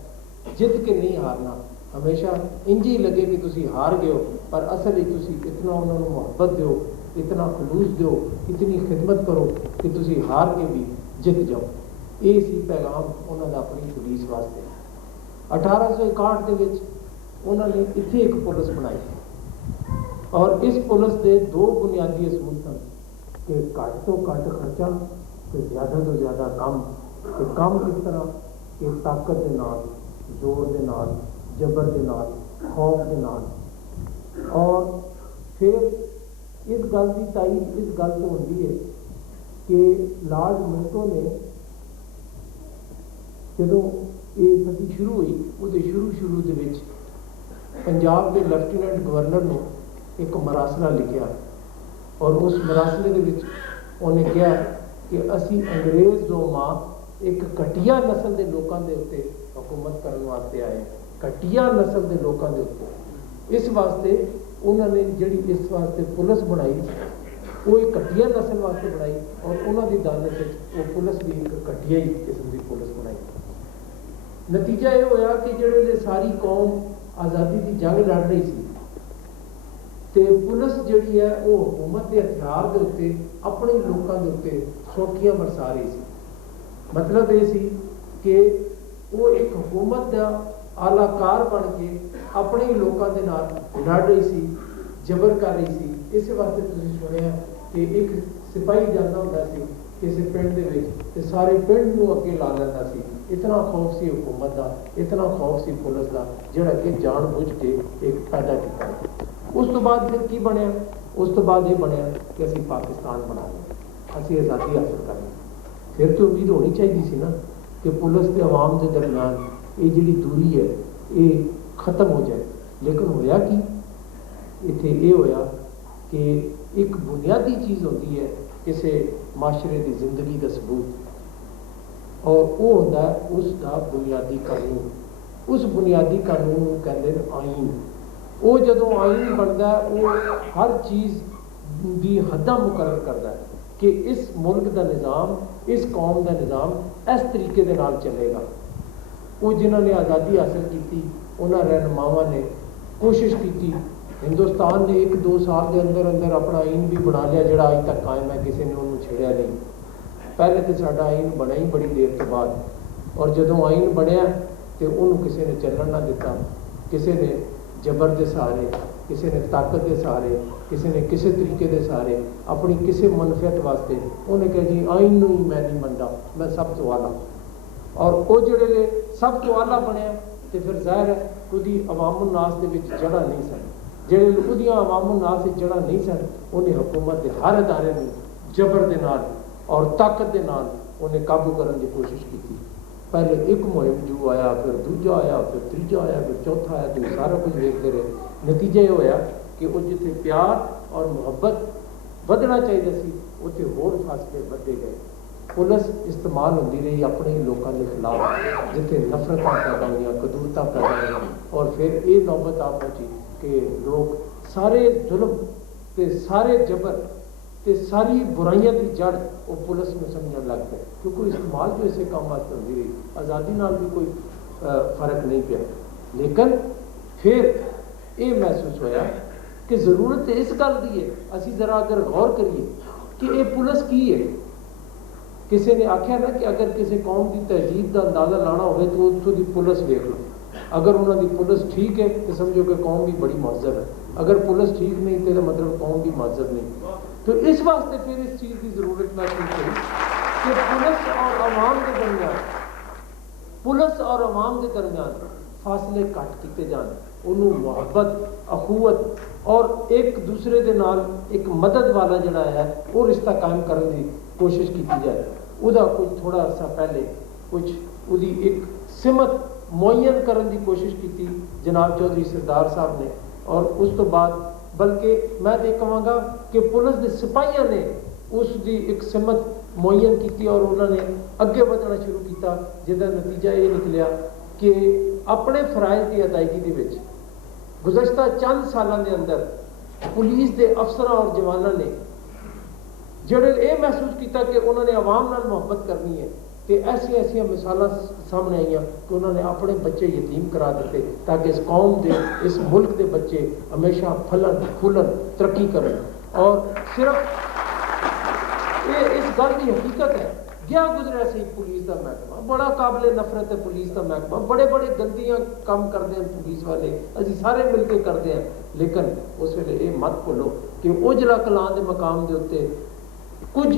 जित के नहीं हारना। हमेशा इंज ही लगे कि तुसी हार गए हो, पर असल ही तुसी इतना उन्होंने मोहब्बत दो, इतना खलूस दो, इतनी खिदमत करो कि तुसी हार के भी जित जाओ। ये सी पैगाम उन्होंने अपनी पुलिस वास्ते। 1861 के विच उन्होंने इत्थे एक पुलिस बनाई और इस पुलिस के दो बुनियादी असूल सन कि घट तो घट खर्चा तो ज़्यादा तो ज़्यादा काम। कि काम किस तरह कि ताकत के नाल, जोर के नाल, जबर के नाल, खौफ के नाल। और फिर इस गल की ताईद इस गल तो होती है कि लॉर्ड मिंटो ने जो ये सदी शुरू हुई वो शुरू के विच पंजाब के लैफ्टिनेंट गवर्नर ने एक मरासला लिखा और उस मरासले के विच उन्हें कहा कि असी अंग्रेज जो माँ एक घटिया नस्ल के लोगों के उत्ते हुकूमत करने वास्ते आए, घटिया नस्ल के लोगों के उत्ते। इस वास्ते उन्होंने जिहड़ी इस वास्ते पुलिस बनाई वो एक घटिया नस्ल वास्ते बनाई और उन्होंने दानत वो पुलिस भी एक घटिया ही किस्म की पुलिस बनाई। नतीजा ये होया कि जिहड़े सारी कौम आज़ादी की जंग लड़ रही सी ते पुलिस जिहड़ी है वो हुकूमत के हथियार के उत्ते अपने लोगों के उत्ते सौखियां बरसा रही सी। मतलब ये सी कि वो एक हुकूमत का आलाकार बन के अपने ही लोगों के नाल लड़ रही सी, जबर कर रही सी। इस वास्ते तुसीं सुनिया कि एक सिपाही जाता होंदा सी किसी पिंड दे विच ते सारे पिंड नूं अगे ला लैंदा सी। इतना खौफ सी हुकूमत का, इतना खौफ सी पुलिस का, जिहड़ा कि जान बुझ के एक पैदा किया। उस तो बाद फिर की बनया? उस तो बाद ये बनया कि असीं पाकिस्तान बना लें, असीं आज़ादी हासिल कर लें। फिर तो उम्मीद होनी चाहिए सी ना कि पुलिस के अवाम के दरमियान ये जिहड़ी दूरी है ये ख़त्म हो जाए। लेकिन होया कि इत्थे ये होया कि एक बुनियादी चीज़ होती है किसी माशरे की जिंदगी का सबूत, और वो होता है उसका बुनियादी कानून। उस बुनियादी कानून को कहते हैं आइन। वो जदों आइन बनता है वो हर चीज़ की हद्दां मुकर्रर करता है कि इस मुल्क का निज़ाम, इस कौम का निज़ाम इस तरीके के नाल चलेगा। वो जिन्होंने आज़ादी हासिल की उन्होंने रहनुमावां ने कोशिश की। हिंदुस्तान ने 1-2 साल के अंदर अंदर अपना आइन भी बना लिया जोड़ा अज तक कायम है, किसी ने उन्होंने छेड़िया नहीं। पहले तो साडा आइन बना ही बड़ी देर तो बाद, और जदों आइन बनया तो उन्होंने किसी ने चलन ना दिता, किसी ने जबर के सहारे, किसी ने ताकत के सहारे, किसी ने किसी तरीके के सहारे अपनी किसी मनफियत वास्ते उन्हें कहा जी आइन नूं ही मैं नहीं मनता, मैं सब तो आला। और वो जोड़े सब तो आला बनया तो फिर जाहिर है उसकी अवामुल नास के जड़ा नहीं सन, जेड़े उसदियां अवामुल नास जड़ा नहीं सन, उन्हें हुकूमत के हर अदारे में जबर के नाल और ताकत के नाल उन्हें काबू करने की कोशिश की। पहले एक मुहिम जू आया, फिर दूजा आया, फिर तीजा आया, फिर चौथा आया, तो सारा कुछ देखते रहे। नतीजा ये होया कि वो जिथे प्यार और मुहब्बत बढ़ना चाहिए सी उत्थे होर फासले बढ़ते गए। पुलिस इस्तेमाल होती रही अपने लोगों के खिलाफ, जिथे नफरत पैदा हुई, कदूरता पैदा हुई, और फिर ये नौबत आ पहुंची कि लोग सारे जुल्म ते सारे जबर ते सारी बुराइयां की जड़ वो पुलिस में समझने लग पे, क्योंकि इस्तेमाल जो इसे काम वास्ते होती रही, आज़ादी नाल भी कोई फर्क नहीं पिया। लेकिन फिर ये महसूस होया कि जरूरत इस गल की है, असी जरा अगर गौर करिए कि ये पुलिस की है। किसी ने आख्या ना कि अगर किसी कौम की तहजीब का अंदाजा लाना हो तो उसकी पुलिस देख लो, अगर उन्होंने पुलिस ठीक है तो समझो कि कौम भी बड़ी महजब है, अगर पुलिस ठीक नहीं तो मतलब कौम भी महजब नहीं। तो इस वास्ते फिर इस चीज़ की जरूरत महसूस हुई कि पुलिस और अवाम के दरमियान, पुलिस और अवाम के दरमियान फासले घट किए जान, उन्होंने मुहब्बत, अखुवत और एक दूसरे के नाल एक मदद वाला जड़ा है वो रिश्ता कायम करने की कोशिश की जाए। उदा कुछ थोड़ा अर्सा पहले कुछ उदी एक सिमत मुअयन करने की कोशिश की जनाब चौधरी सरदार साहब ने, और उस तो बाद बल्कि मैं तो कहूँगा कि पुलिस के सिपाहियों ने उसकी एक सिमत मुअयन की और उन्होंने अगे बढ़ना शुरू किया, जिसका नतीजा ये निकलिया कि अपने फराइज की अदायगी के गुज़श्ता चंद सालों के अंदर पुलिस के अफसरों और जवानों ने जोड़े ये महसूस किया कि उन्होंने आवाम नाल मोहब्बत करनी है, तो ऐसी ऐसिया मिसाल सामने आई कि उन्होंने अपने बच्चे यतीम करा दिते ताकि इस कौम के इस मुल्क के बच्चे हमेशा फलन फूलन तरक्की करें। और सिर्फ ये इस गल की हकीकत है, गया गुजरा से पुलिस का महकमा बड़ा काबिल नफरत है, पुलिस का महकमा बड़े बड़े गंदियां काम करते हैं पुलिस वाले, असी सारे मिलकर करते हैं। लेकिन उस वेले ये मत भुलो कि उजला कलां के मकाम के उत्ते कुछ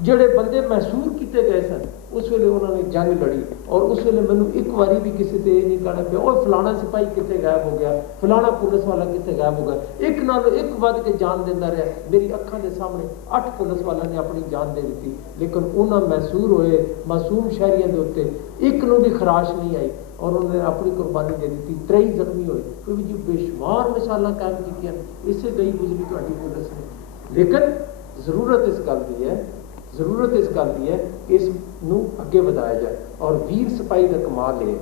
जोड़े बंदे महसूर किए गए सन, उस वेले उन्होंने जंग लड़ी, और उस वेले मैनू एक बारी भी किसी से ये नहीं कहना पिया और फलाना सिपाही कितने गायब हो गया, फलाना पुलिस वाला कितने गायब हो गया। एक नालों एक वध के जान देता रहा, मेरी अखां के सामने 8 पुलिस वालों ने अपनी जान दे दी, लेकिन उन्होंने महसूर होए मासूम शहरियों के उत्ते एक नूं भी खराश नहीं आई और उन्होंने अपनी कुर्बानी दे दी। 3 जख्मी होए, कोई जो बेशुमार मिसाल कायम की, इससे गई गुजरी तुहाडी पुलिस ने। लेकिन जरूरत इस गल की है, जरूरत इस गल की है कि इसनूं अगे बढ़ाया जाए। और वीर सिपाही का कमाल है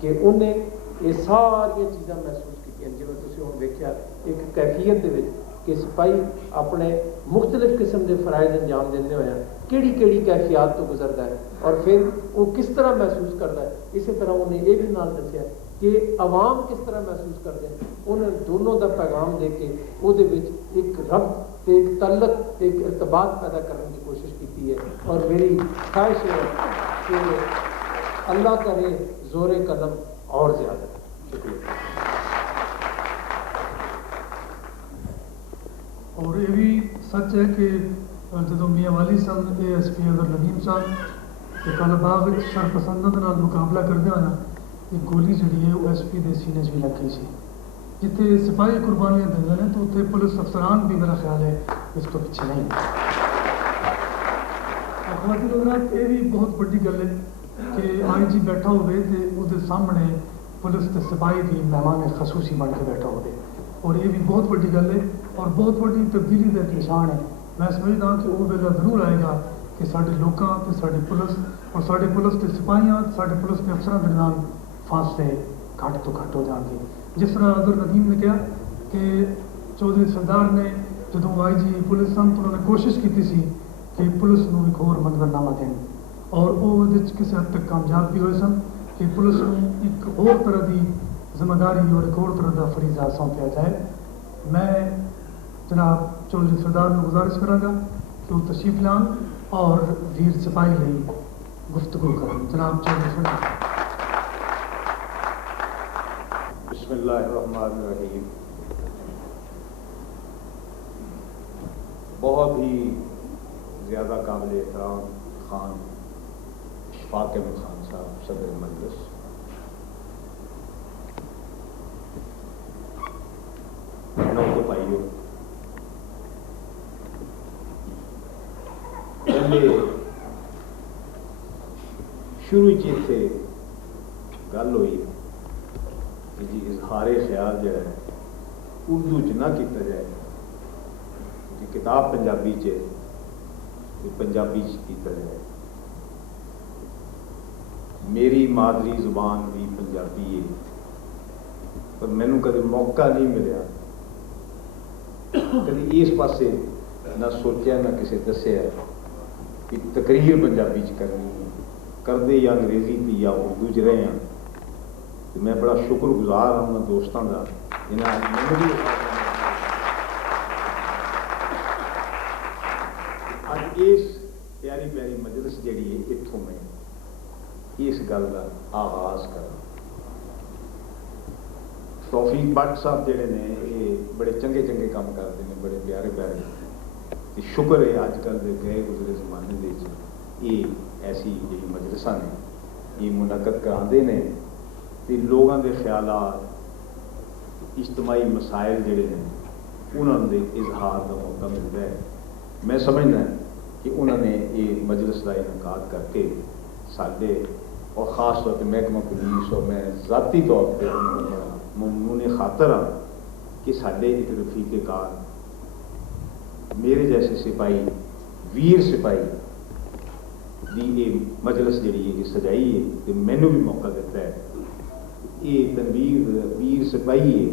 कि उन्हें ये सारिया चीज़ां महसूस की, जिवें तुसीं हुण वेखिया एक कैफियत दे विच कि सिपाही अपने मुख्तलिफ किस्म के फराइज अंजाम देंदे होए किहड़ी किहड़ी कैफियत तो गुजरता है और फिर वो किस तरह महसूस करता है। इसी तरह उन्हें यह भी नाल दस्सिया कि अवाम किस तरह महसूस करते हैं। उन्हें दोनों का पैगाम दे के उहदे विच एक रब एक तल्लक एक इर्तबात पैदा करने की कोशिश की है। और मेरी ख्वाहिश है कि अल्लाह करे जोरे कदम और ज़्यादा। शुक्रिया। और ये भी सच है कि जो मियाँ वाली साहब ASP अगर नदीम साहब तो कलबाग शरपसंदा के नाल मुकाबला करते होना एक गोली जी है वो SP के सीने भी लगी सी। जिथे सिपाही कुर्बानियां देंगे ने तो उत्थे पुलिस अफसरान भी मेरा ख्याल है इस तो पीछे नहीं। ख़वातीन हज़रात ये भी बहुत बड़ी गल है कि IG बैठा होवे ते उसके सामने पुलिस के सिपाही भी मेहमान खसूसी बन के बैठा होवे, और ये भी बहुत बड़ी गल है और बहुत बड़ी तब्दीली का निशान है। मैं समझदा कि वो वेला जरूर आएगा कि साडे लोकां ते साडी पुलिस और साडे पुलिस के सिपाहियां साडे पुलिस के अफसरां दे दरमियान फासले घट तो घट हो जाएंगे। जिस तरह अगर नदीम ने कहा कि चौधरी सरदार ने जो IG पुलिस सन तो उन्होंने कोशिश की सी कि पुलिस को एक होर मंजरनामा दें और वो किसी हद तक कामयाब भी हुए सन कि पुलिस को एक होर तरह की जिम्मेदारी और एक होर तरह का फरीजा सौंपया जाए। मैं जनाब चौधरी सरदार को गुजारिश कराँगा कि वो तशरीफ लान और वीर सिपाही ਲਈ गुफ्तगू करें। जनाब चौधरी फरमाएं। बिस्मिल्लाहिर्रहमानिर्रहीम। बहुत ही ज़्यादा काबिल एहतराम खान इशफाक अहमद खान साहब सदर मजलिस, बहनों को भाइयों, पहले शुरू च इत्थे गल हुई कि जी इजहारे ख्याल जो है उर्दू च ना किया जाए, कि किताब पंजाबी च पंजाबी च किया जाए। मेरी मादरी जुबान भी पंजाबी है, पर मैनू कभी मौका नहीं मिला, कभी इस पासे ना सोचा ना किसी दसिया कि तकरीर पंजाबी च करनी है, करते या अंग्रेजी की या उर्दू च रहे हैं। तो मैं बड़ा शुक्रगुजार हाँ उन्होंने दोस्तों का जिन्हें मैंने भी अज इस प्यारी प्यारी मजलिस जी है इतों मैं इस गल का आगाज करा। तौफीक भट्ट साहब जोड़े ने ये बड़े चंगे चंगे काम करते हैं, बड़े प्यारे प्यारे। शुक्र है अजकल के गए गुजरे जमाने के ये ऐसी जी मजलिसा ने ये मुनक़द कराते हैं तो लोगों के ख्यालात इज्तमाही मसाइल जोड़े ने उन्होंने इजहार का मौका मिलता है। मैं समझना कि उन्होंने ये मजलिस का इनकाद करके साडे और ख़ास तौर पर महकमा पुलिस और मैं ज़ाती तौर पर ममनून खातर हाँ कि साडे एक रफीके कार मेरे जैसे सिपाही वीर सिपाही की ये मजलिस जी है सजाई है तो मैनू भी मौका दिता है। ये तनवीर वीर सिपाही है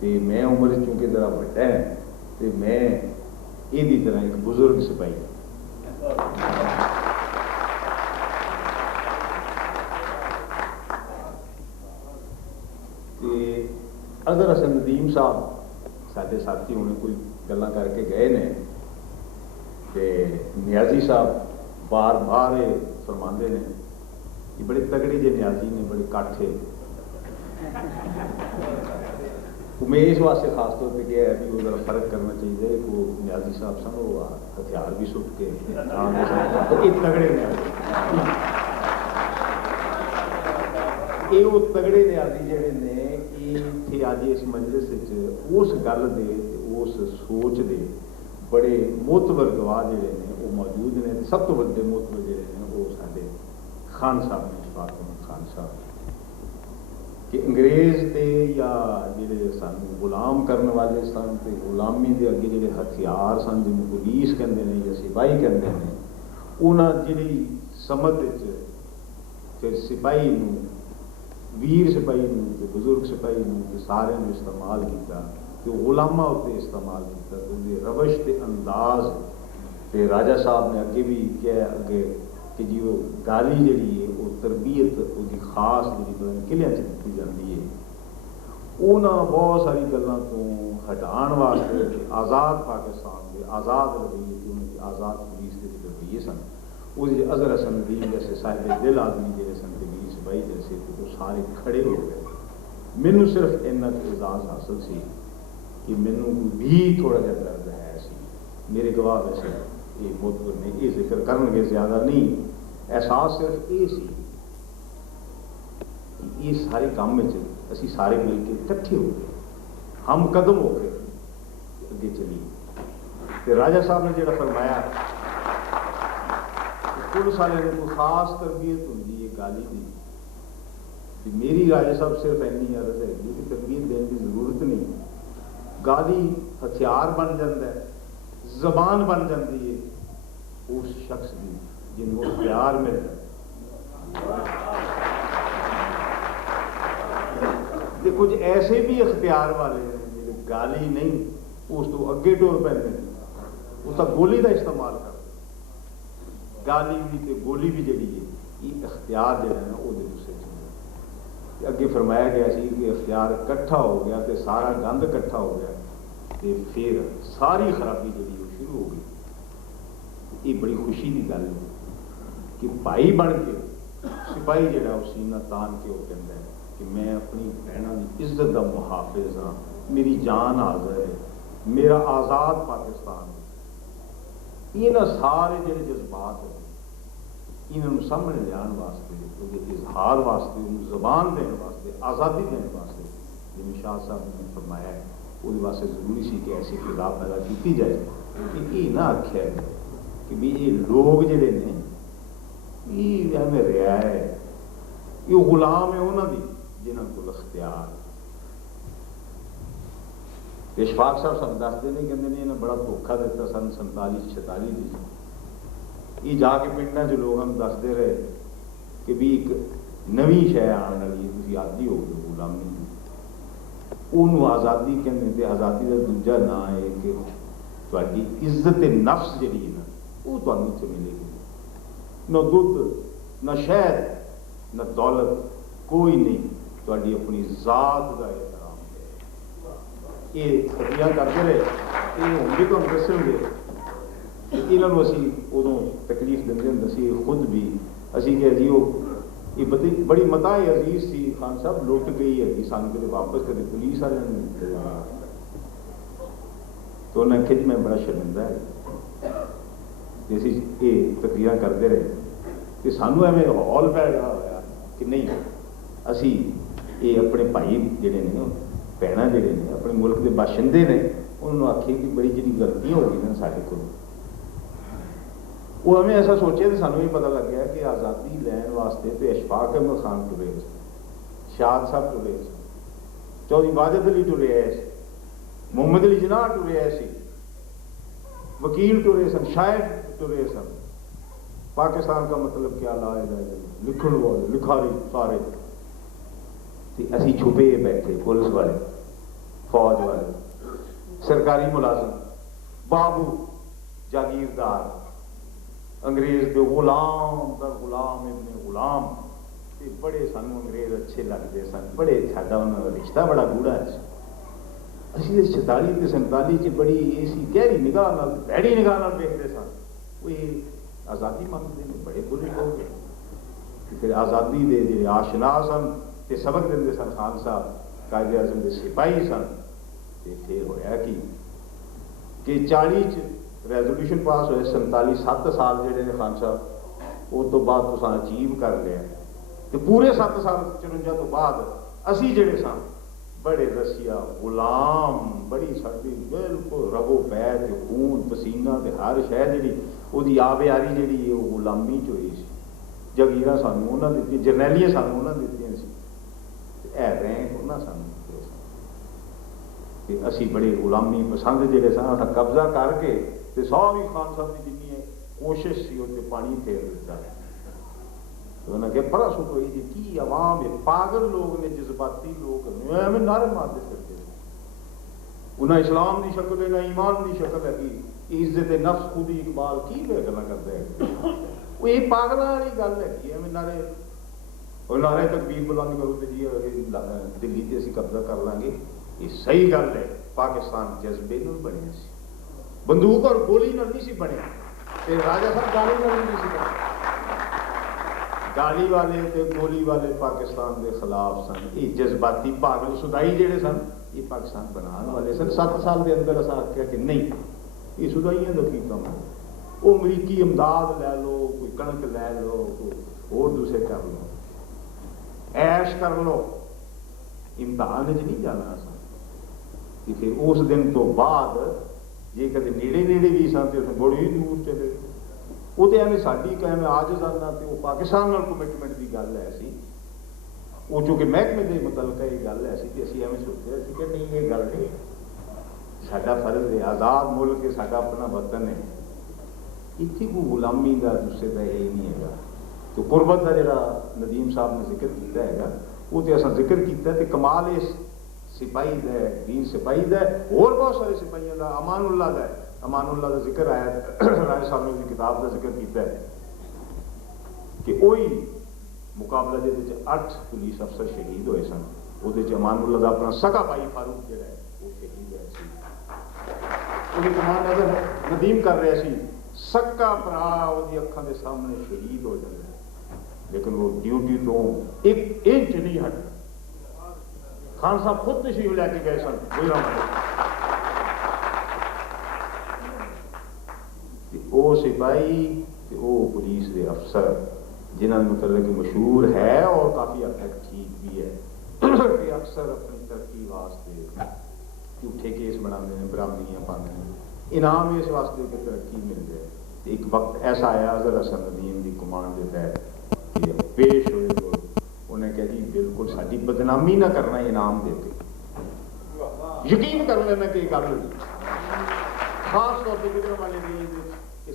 तो मैं उम्र चूंकि जरा वड्डा है तो मैं यदी तरह एक बुजुर्ग सिपाही अजहर हसन नदीम साहब साडे साथी होने कोई गल्लां करके गए ने ते नियाजी साहब बार बार फरमाते ने कि बड़े तगड़े जे नियाजी ने, बड़े काठे। मैं इस वास्ते खास तौर पर कहा है कि वो जरा फर्क करना चाहिए कि वो नियाजी साहब सन वो हथियार भी सुट के तो ये तगड़े नियाजी ये वो तगड़े नियाजी जोड़े ने इतने अज इस मजलिस उस गल के उस सोच के बड़े मोतबर गवाह जोड़े ने वो मौजूद ने। सब तो बड़े मोतबर जोड़े ने वो साडे खान साहब ने इशफाक अहमद खान साहब कि अंग्रेज़ ते या जिहड़े सानू गुलाम करने वाले सन ते गुलामी के अगे जिहड़े हथियार सन जिन्हें पुलिस कहते हैं या सिपाही कहते हैं उन्होंने जिहड़ी समझ फिर सिपाही नूं वीर सिपाही नूं बुजुर्ग सिपाही नूं सारे इस्तेमाल किया तो गुलामा उत्ते इस्तेमाल किया तो रवश के अंदाज तो राजा साहब ने अगे भी कहा अगे कि जी वो गाली जी है वो तरबीयत उसकी खास जी किलियां दी जाती है। उन्होंने बहुत सारी गलों तो हटाने वास्ते आज़ाद पाकिस्तान के आज़ाद रवैये के उनकी आज़ाद पुलिस के रवैये सन उस अजहर हसन नदीम जैसे साहिब दिल आदमी जो सन वीर सिपाही जैसे थे तो सारे खड़े हो गए। मैनू सिर्फ इन्ना एजाज हासिल सी कि मैनू भी थोड़ा जहा दर्द है सी। मेरे गवाह वैसे ये मोतबर ने ये जिक्र करनगे ज्यादा नहीं, एहसास सिर्फ ये सी कि ये सारे काम में असी सारे मिल के इकट्ठे हो गए, हम कदम हो गए अगे चलिए। तो राजा साहब ने जो फरमाया पुलिस वाले ने कोई खास तरबीयत होंगी है गाली की, मेरी राजा साहब सिर्फ इन्नी अर्ज है कि तरबीयत देने की जरूरत नहीं। गाली हथियार बन जाता है, जबान बन जाती है उस शख्स की जिन्होंने प्यार मिलता है। कुछ ऐसे भी अख्तियार वाले हैं जो गाली नहीं उस तो अगे टुर पैंदे उसका गोली का इस्तेमाल कर गाली भी तो गोली भी जी है ये अख्तियार जो है ना वो गुस्से अगे फरमाया गया सी कि अख्तियार इकट्ठा हो गया तो सारा गंद इकट्ठा हो गया तो फिर सारी खराबी जी शुरू हो गई। ये बड़ी खुशी की गल है कि भाई बन के सिपाही जिहड़ा उस सीना तान के वो कहता है कि मैं अपनी भैनों की इज्जत का मुहाफिज हाँ, मेरी जान हाज़िर है, मेरा आज़ाद पाकिस्तान। इन्हां सारे जिहड़े जज्बात है इन्होंने सामने लियाण वास्ते, इजहार वास्ते, जबान देने वास्ते, आज़ादी देने वास्ते जिवें शाह साहब ने फरमाया है, वो वास्ते जरूरी सी कि ऐसी किताब पैदा की जाए कि ये ना आख्या कि भी ये लोग जिहड़े ने ये एवें रहा है, ये गुलाम है उन्होंने जिन्होंने को अख्तियार। इशफाक साहब सन दसते ने, कहते ने इन्हें बड़ा धोखा दिता सन 47-46 ये जाके पिंडा च लोगों को दसते रहे कि भी एक नवी शय आने वाली है, तुम आदी हो गए गुलामी की। उन्होंने आज़ादी कहते, आज़ादी का दूजा ना है कि थोड़ी इज्जत नफ्स जी है ना वो तुहानू इत्थे मिलेगी। न दुध न शहद न दौलत कोई नहीं, थोड़ी अपनी जात का एहतराम है। ये तकरीर करते रहे, ये हुण भी तुहानू दस्सणगे। इन्होंने असी उदों तकलीफ देंदे हुंदे सी, खुद भी असी कि जी वो ये बड़ी मताए अजीज सी, खान साहब लुट गई है सानू कदे वापस कदे पुलिस वाले ने। तो उन्हें खिच में बड़ा शर्मिंदा है जैसी ये तकरीर करते रहे कि सानू एवें हौल पै गया होया कि नहीं असी ये अपने भाई जिहड़े ने भैणां जिहड़े ने अपने मुल्क के बाशिंदे ने उन्होंने आखिए कि बड़ी जी गलतियां हो गई साडे कोल। वो हमें ऐसा सोचे तो सानू भी पता लग गया कि आज़ादी लैन वास्ते तो अशफाक अहमद खान टुरे, शाद साहब टुरे, चौधरी वाजिद अली टुरे है, मोहम्मद अली जिन्ना टुरे है, वकील टुरे सन, शायर टुरे सन। पाकिस्तान का मतलब क्या ला लिखण वाले लिखारी सारे असी छुपे बैठे, पुलिस वाले, फौज वाले, सरकारी मुलाजिम, बाबू जागीरदार, अंग्रेज के गुलाम का गुलाम इब्ने गुलाम। ते बड़े सानू अंग्रेज अच्छे लगते सन, बड़े साडा उन्हां रिश्ता बड़ा गूढ़ा है। असीं 46 ते 47 बड़ी ऐसी गहरी निगाह नाल भैड़ी निगाह नाल देखते सन। वो आज़ादी मंगते हैं, बड़े बुरे लोग हैं। फिर आज़ादी के जो आशना सन ते सबक देंदे सन खान साहब, कायदे आज़म के सिपाही सन। ते फिर होया कि 40 रेजोल्यूशन पास होए, 47 7 साल जिहड़े ने खान साहब उस तो बाद तुसां अचीव कर लिया। तो पूरे 7 साल 54 तो बाद असी जिहड़े सन बड़े रसिया गुलाम, बड़ी साडी बिल्कुल रगो पै ते खून पसीना ते हर शह जिहड़ी उहदी आबयारी जिहड़ी है वो गुलामी च होई सी। जगीरां सानू उन्हां दित्तियां, जरनैलियां सानू उन्हां दित्तियां सी, ऐ रैंक उन्हां सानू दित्ते सन। असी बड़े गुलामी पसंद जिहड़े सन, असां कब्जा करके ते सारी खान साहब की जिन्नी कोशिश सी उत्ते पानी फेर दिता। तो उन्हें कहा परा सुटो जी की आवाम है, पागल लोग ने, जज्बाती लोग ने, एवें नारे मारते फिरते। उन्हें इस्लाम की शक्ल है ना ईमान की शक्ल है कि इज्जत नफ्स खुद ही इकबाल की गल्लां करता है। वो ये पागलों वाली गल है कि एवें नारे और नारे तकबीर बुलंद करो तो जी दिल्ली से असीं कब्जा कर लांगे। ये सही गल है, पाकिस्तान जज्बे नाल बनिया सी, बंदूक और गोली नाल नहीं सी बनिया। ते राजा साहब गाली नाल नहीं सी बनिया। गाली वाले ते गोली वाले पाकिस्तान के खिलाफ सन। ये जज्बाती पागल सुदाई जिहड़े सन ये पाकिस्तान बनाने वाले सन। 7 साल के अंदर असां आख्या कि नहीं ये सुदाइयां दा की कम है, वो अमरीकी इमदाद लै लो, कोई कणक लै लो, कोई होर दूसरे कर लो, ऐश कर लो, इम्तिहान च नहीं जाना असां। फिर उस दिन तो बाद जे कदे नेड़े नेड़े भी सन तो बड़ी दूर चले। वो तो एवं साड़ी कैम आजजाना तो पाकिस्तान नाल कमिटमेंट की गल है सी। वो चूंकि महकमे के मुतलक ये गल है सी, असीं एवं सोचे कि नहीं ये गल नहीं, साडा फर्ज है, आज़ाद मुल्क है, साडा अपना वतन है, इत्थे कोई गुलामी का दूसरे का ये नहीं है। तो गुरबत का जिहड़ा नदीम साहब ने जिक्र किया है वो तो असां जिक्र किया। तो कमाल इस सिपाही दा, दीन सिपाही दा, होर बहुत सारे सिपाहियों का, अमानुल्लाह का, अमानुल्लाह का जिक्र आया, राय साहब ने उसकी किताब का जिक्र किया कि वही मुकाबला जिहदे 8 पुलिस अफसर शहीद होए सन, उहदे च अमानुल्लाह का अपना सगा भाई फारूक जिहड़ा है वो शहीद होया सी। उसकी कमान नज़र नदीम कर रहा सी सक्का भरा ਉਹਦੀ ਅੱਖਾਂ ਦੇ ਸਾਹਮਣੇ ਸ਼ਹੀਦ ਹੋ ਜਾਂਦਾ ਹੈ, ਲੇਕਿਨ ਉਹ ਡਿਊਟੀ ਤੋਂ 1 ਇੰਚ ਨਹੀਂ ਹਟਦਾ। ਖਾਨ ਸਾਹਿਬ ਖੁਦ ਤਸ਼ਰੀਫ ਲੈ ਕੇ ਗਏ ਸਨ ਤੇ ਉਹ ਸਿਪਾਹੀ ਤੇ ਉਹ ਪੁਲਿਸ ਦੇ ਅਫਸਰ जिन्होंने मतलब कि मशहूर है और काफ़ी हद तक ठीक भी है कि अक्सर अपनी तरक्की वास्ते झूठे केस बनाते हैं, बरामदियाँ पाते हैं, इनाम इस वास्ते कि तरक्की मिल जाए। एक वक्त ऐसा आया अज़हर हसन नदीम की कमांड के तहत पेश हुए तो उन्हें कहा जी बिल्कुल साड़ी बदनामी ना करना इनाम देते, यकीन कर लेना कि गल हुई। खास तौर पर गुजरन वाले दिन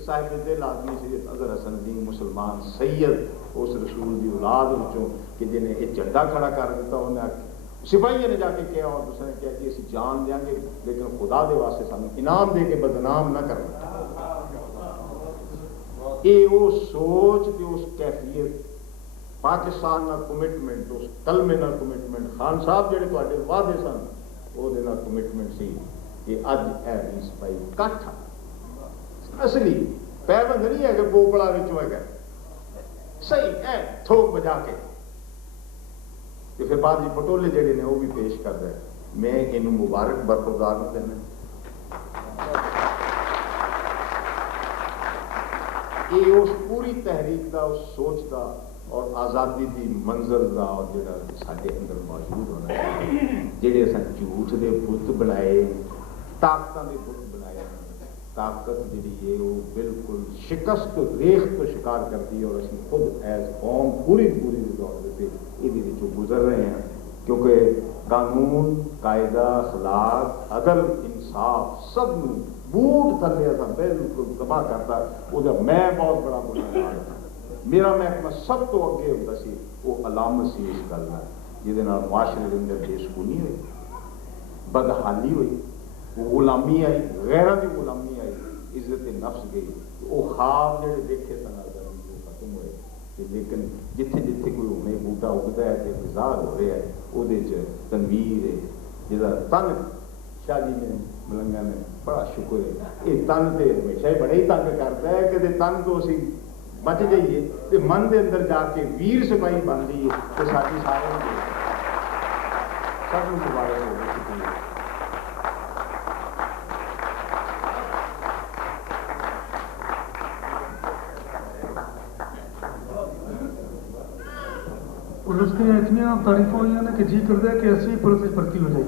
साहिब दिल आदमी से अज़हर हसन नदीम मुसलमान सैयद उस रसूल की औलाद विचों कि जिन्हें एक झंडा खड़ा कर दिता, उन्हें सिपाही ने जाके कहा और दूसरे ने कहा कि असीं जान देंगे लेकिन खुदा के वास्ते सानू इनाम दे के बदनाम ना करना। ये वो सोच कि उस कैफियत पाकिस्तान ना कमिटमेंट, उस कलमे ना कमिटमेंट, खान साहब जेडे तुहाडे वादे सन ਉਹਦੇ ਨਾਲ कमिटमेंट सी कि अज है भी सिपाही कट्ठ असली पैबंद नहीं है कि बोपड़ा विचों है सही है थोक बजा के तो फिर बाद पटोले जेडे ने वो भी पेश करता है। मैं इन मुबारक बरखुरदार देना ये उस पूरी तहरीक का उस सोच का और आज़ादी की मंजिल का और जो साढ़े अंदर मौजूद होना चाहिए। जेडे अस झूठ के बुत बनाए, ताकत के बुत बनाए, ताकत जी है वो बिल्कुल शिकस्त रेख तो शिकार करती है और असं खुद एज कौम पूरी दौर से ये गुजर रहे हैं क्योंकि कानून कायदा अखलाक अदल इंसाफ सब बूट थले असा बिल्कुल तबाह करता। वो मैं बहुत बड़ा गुनाहगार था, मेरा महकमा सब तो अगे होता सी, वो अलामत सी इस गल का जिहदे नाल मुआशरे के अंदर बेसकूनी हुई, बदहाली हुई, गुलामी आई, गैरां की गुलामी आई, इज्जत नफ्स गई। वो ख्वाब जिहड़े देखे सन वो खत्म हुए। लेकिन जिथे जिथे कोई हुणे बूटा उगता है तो इंतजार हो रहा है वो तनवीर है जिहदा तन शाह जी ने मलंगा ने बड़ा शुक्र है ये तन तो हमेशा ही बड़ा ही तंग करता है कि तन तो असी बच जाइए तो मन के अंदर जाके वीर सिपाही बन जाइए तो साडी सारे सब मुबारक हो चुकी है। पुलिस की इतनी तारीफा हुई ना कि जी करता है कि असली पुलिस में भर्ती हो जाए।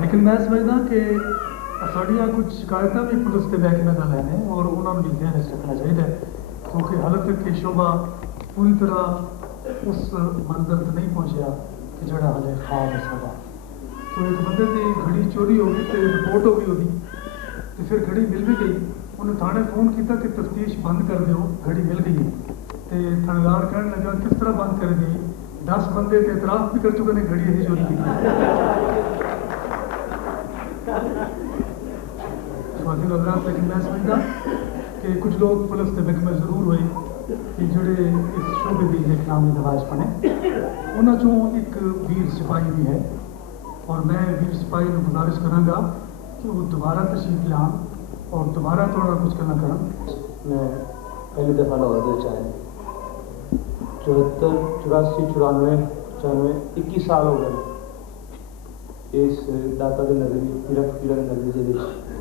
लेकिन मैं समझदा कि साड़ियाँ कुछ शिकायत भी पुलिस के महकमे का लैने और उन्होंने भी ध्यान रखना चाहिए क्योंकि हाल तक ये शोबा पूरी तरह उस मंजिल तक नहीं पहुँचा कि जड़ा हाले ख्वाब है साडा। तो एक बंदे की घड़ी चोरी हो गई तो रिपोर्ट हो गई होगी तो फिर घड़ी मिल भी गई, उन्हें थाने फोन किया कि तफ्तीश बंद कर दो, घड़ी मिल गई। तो थानेदार कहने लगा किस तरह बंद कर दी, 10 बंदे तो एतराफ भी कर चुके हैं घड़ी अभी चोरी की। लेकिन मैं समझता कि कुछ लोग पुलिस के महकमे जरूर हुए कि जोड़े इस शोबे की नामी नवाज बने, उन्होंने एक वीर सिपाही भी है और मैं वीर सिपाही को गुजारिश कराँगा कि वो दोबारा तशरीफ लान और दोबारा थोड़ा कुछ करना कर। मैं पहली दफ़ा लाहौर में आया 74, 84, 94, 95 21 साल हो गए इस दाता के नजरिए पीड़ा फकीरा के नजरिए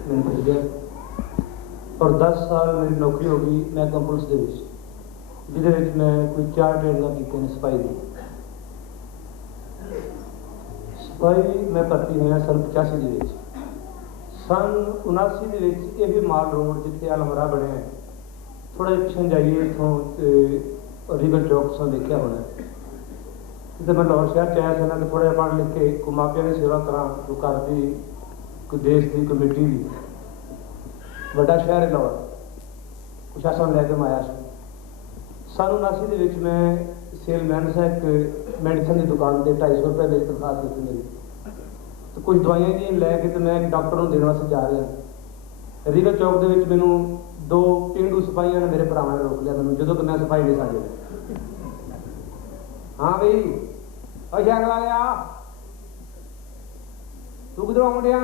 मैंने गुजरिया और 10 साल मेरी नौकरी हो गई महकमा पुलिस के जिहदे विच मैं कोई 4 ट्रेनिंगां कीतियां ने सिपाही दी। सिपाही मैं भर्ती होया सन 85 ਦੇ ਵਿੱਚ। सन 79 ਦੇ ਵਿੱਚ ਇਹ ਵੀ ਮਾਲ ਰੋਡ ਜਿੱਥੇ अलमरा बने हैं थोड़ा पिछे जाइए इतों रिवर चौक तो देखा होना तो मैं लाहौर शहर च आया था कि थोड़ा पढ़ लिख के कोई मापिया की सेवा करा कोई घर की कोई देश की कोई मिट्टी की बड़ा शहर है लाहौर कुछ ऐसा लैके मैं आया सन 79 मैं सेलमैन सा एक मेडिसिन की दुकान से 250 रुपये मेरी तनख्वाह दी थी मेरी तो कुछ दवाइयां जी लैके तो मैं एक डॉक्टर को देने वास्ते जा रहा रिवर चौक के मैनू 2 पेंडू सिपाहियों ने मेरे भरावां ने रोक लिया मैं जो कि मैं सिपाही नहीं साझे। हाँ भाई और क्या करा लिया तू किधरों आउंडिया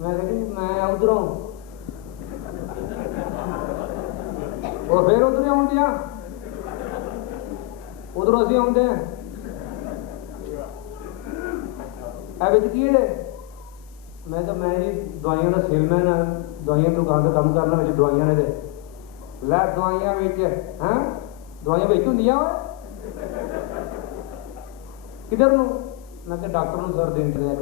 मैं कहती मैं उधरों और फिर उधर ही आउंदिया उधरों असीं आउंदे ए विच की है मैं तो मैं जी दवाइयां का सेलमैन हाँ दवाइयां दुकान का काम करना विच दवाइयां ने लै दवाइयां विच हैं दवाइयां विच हुंदियां किधर नूं मैं डॉक्टर नूं सर देन चलिया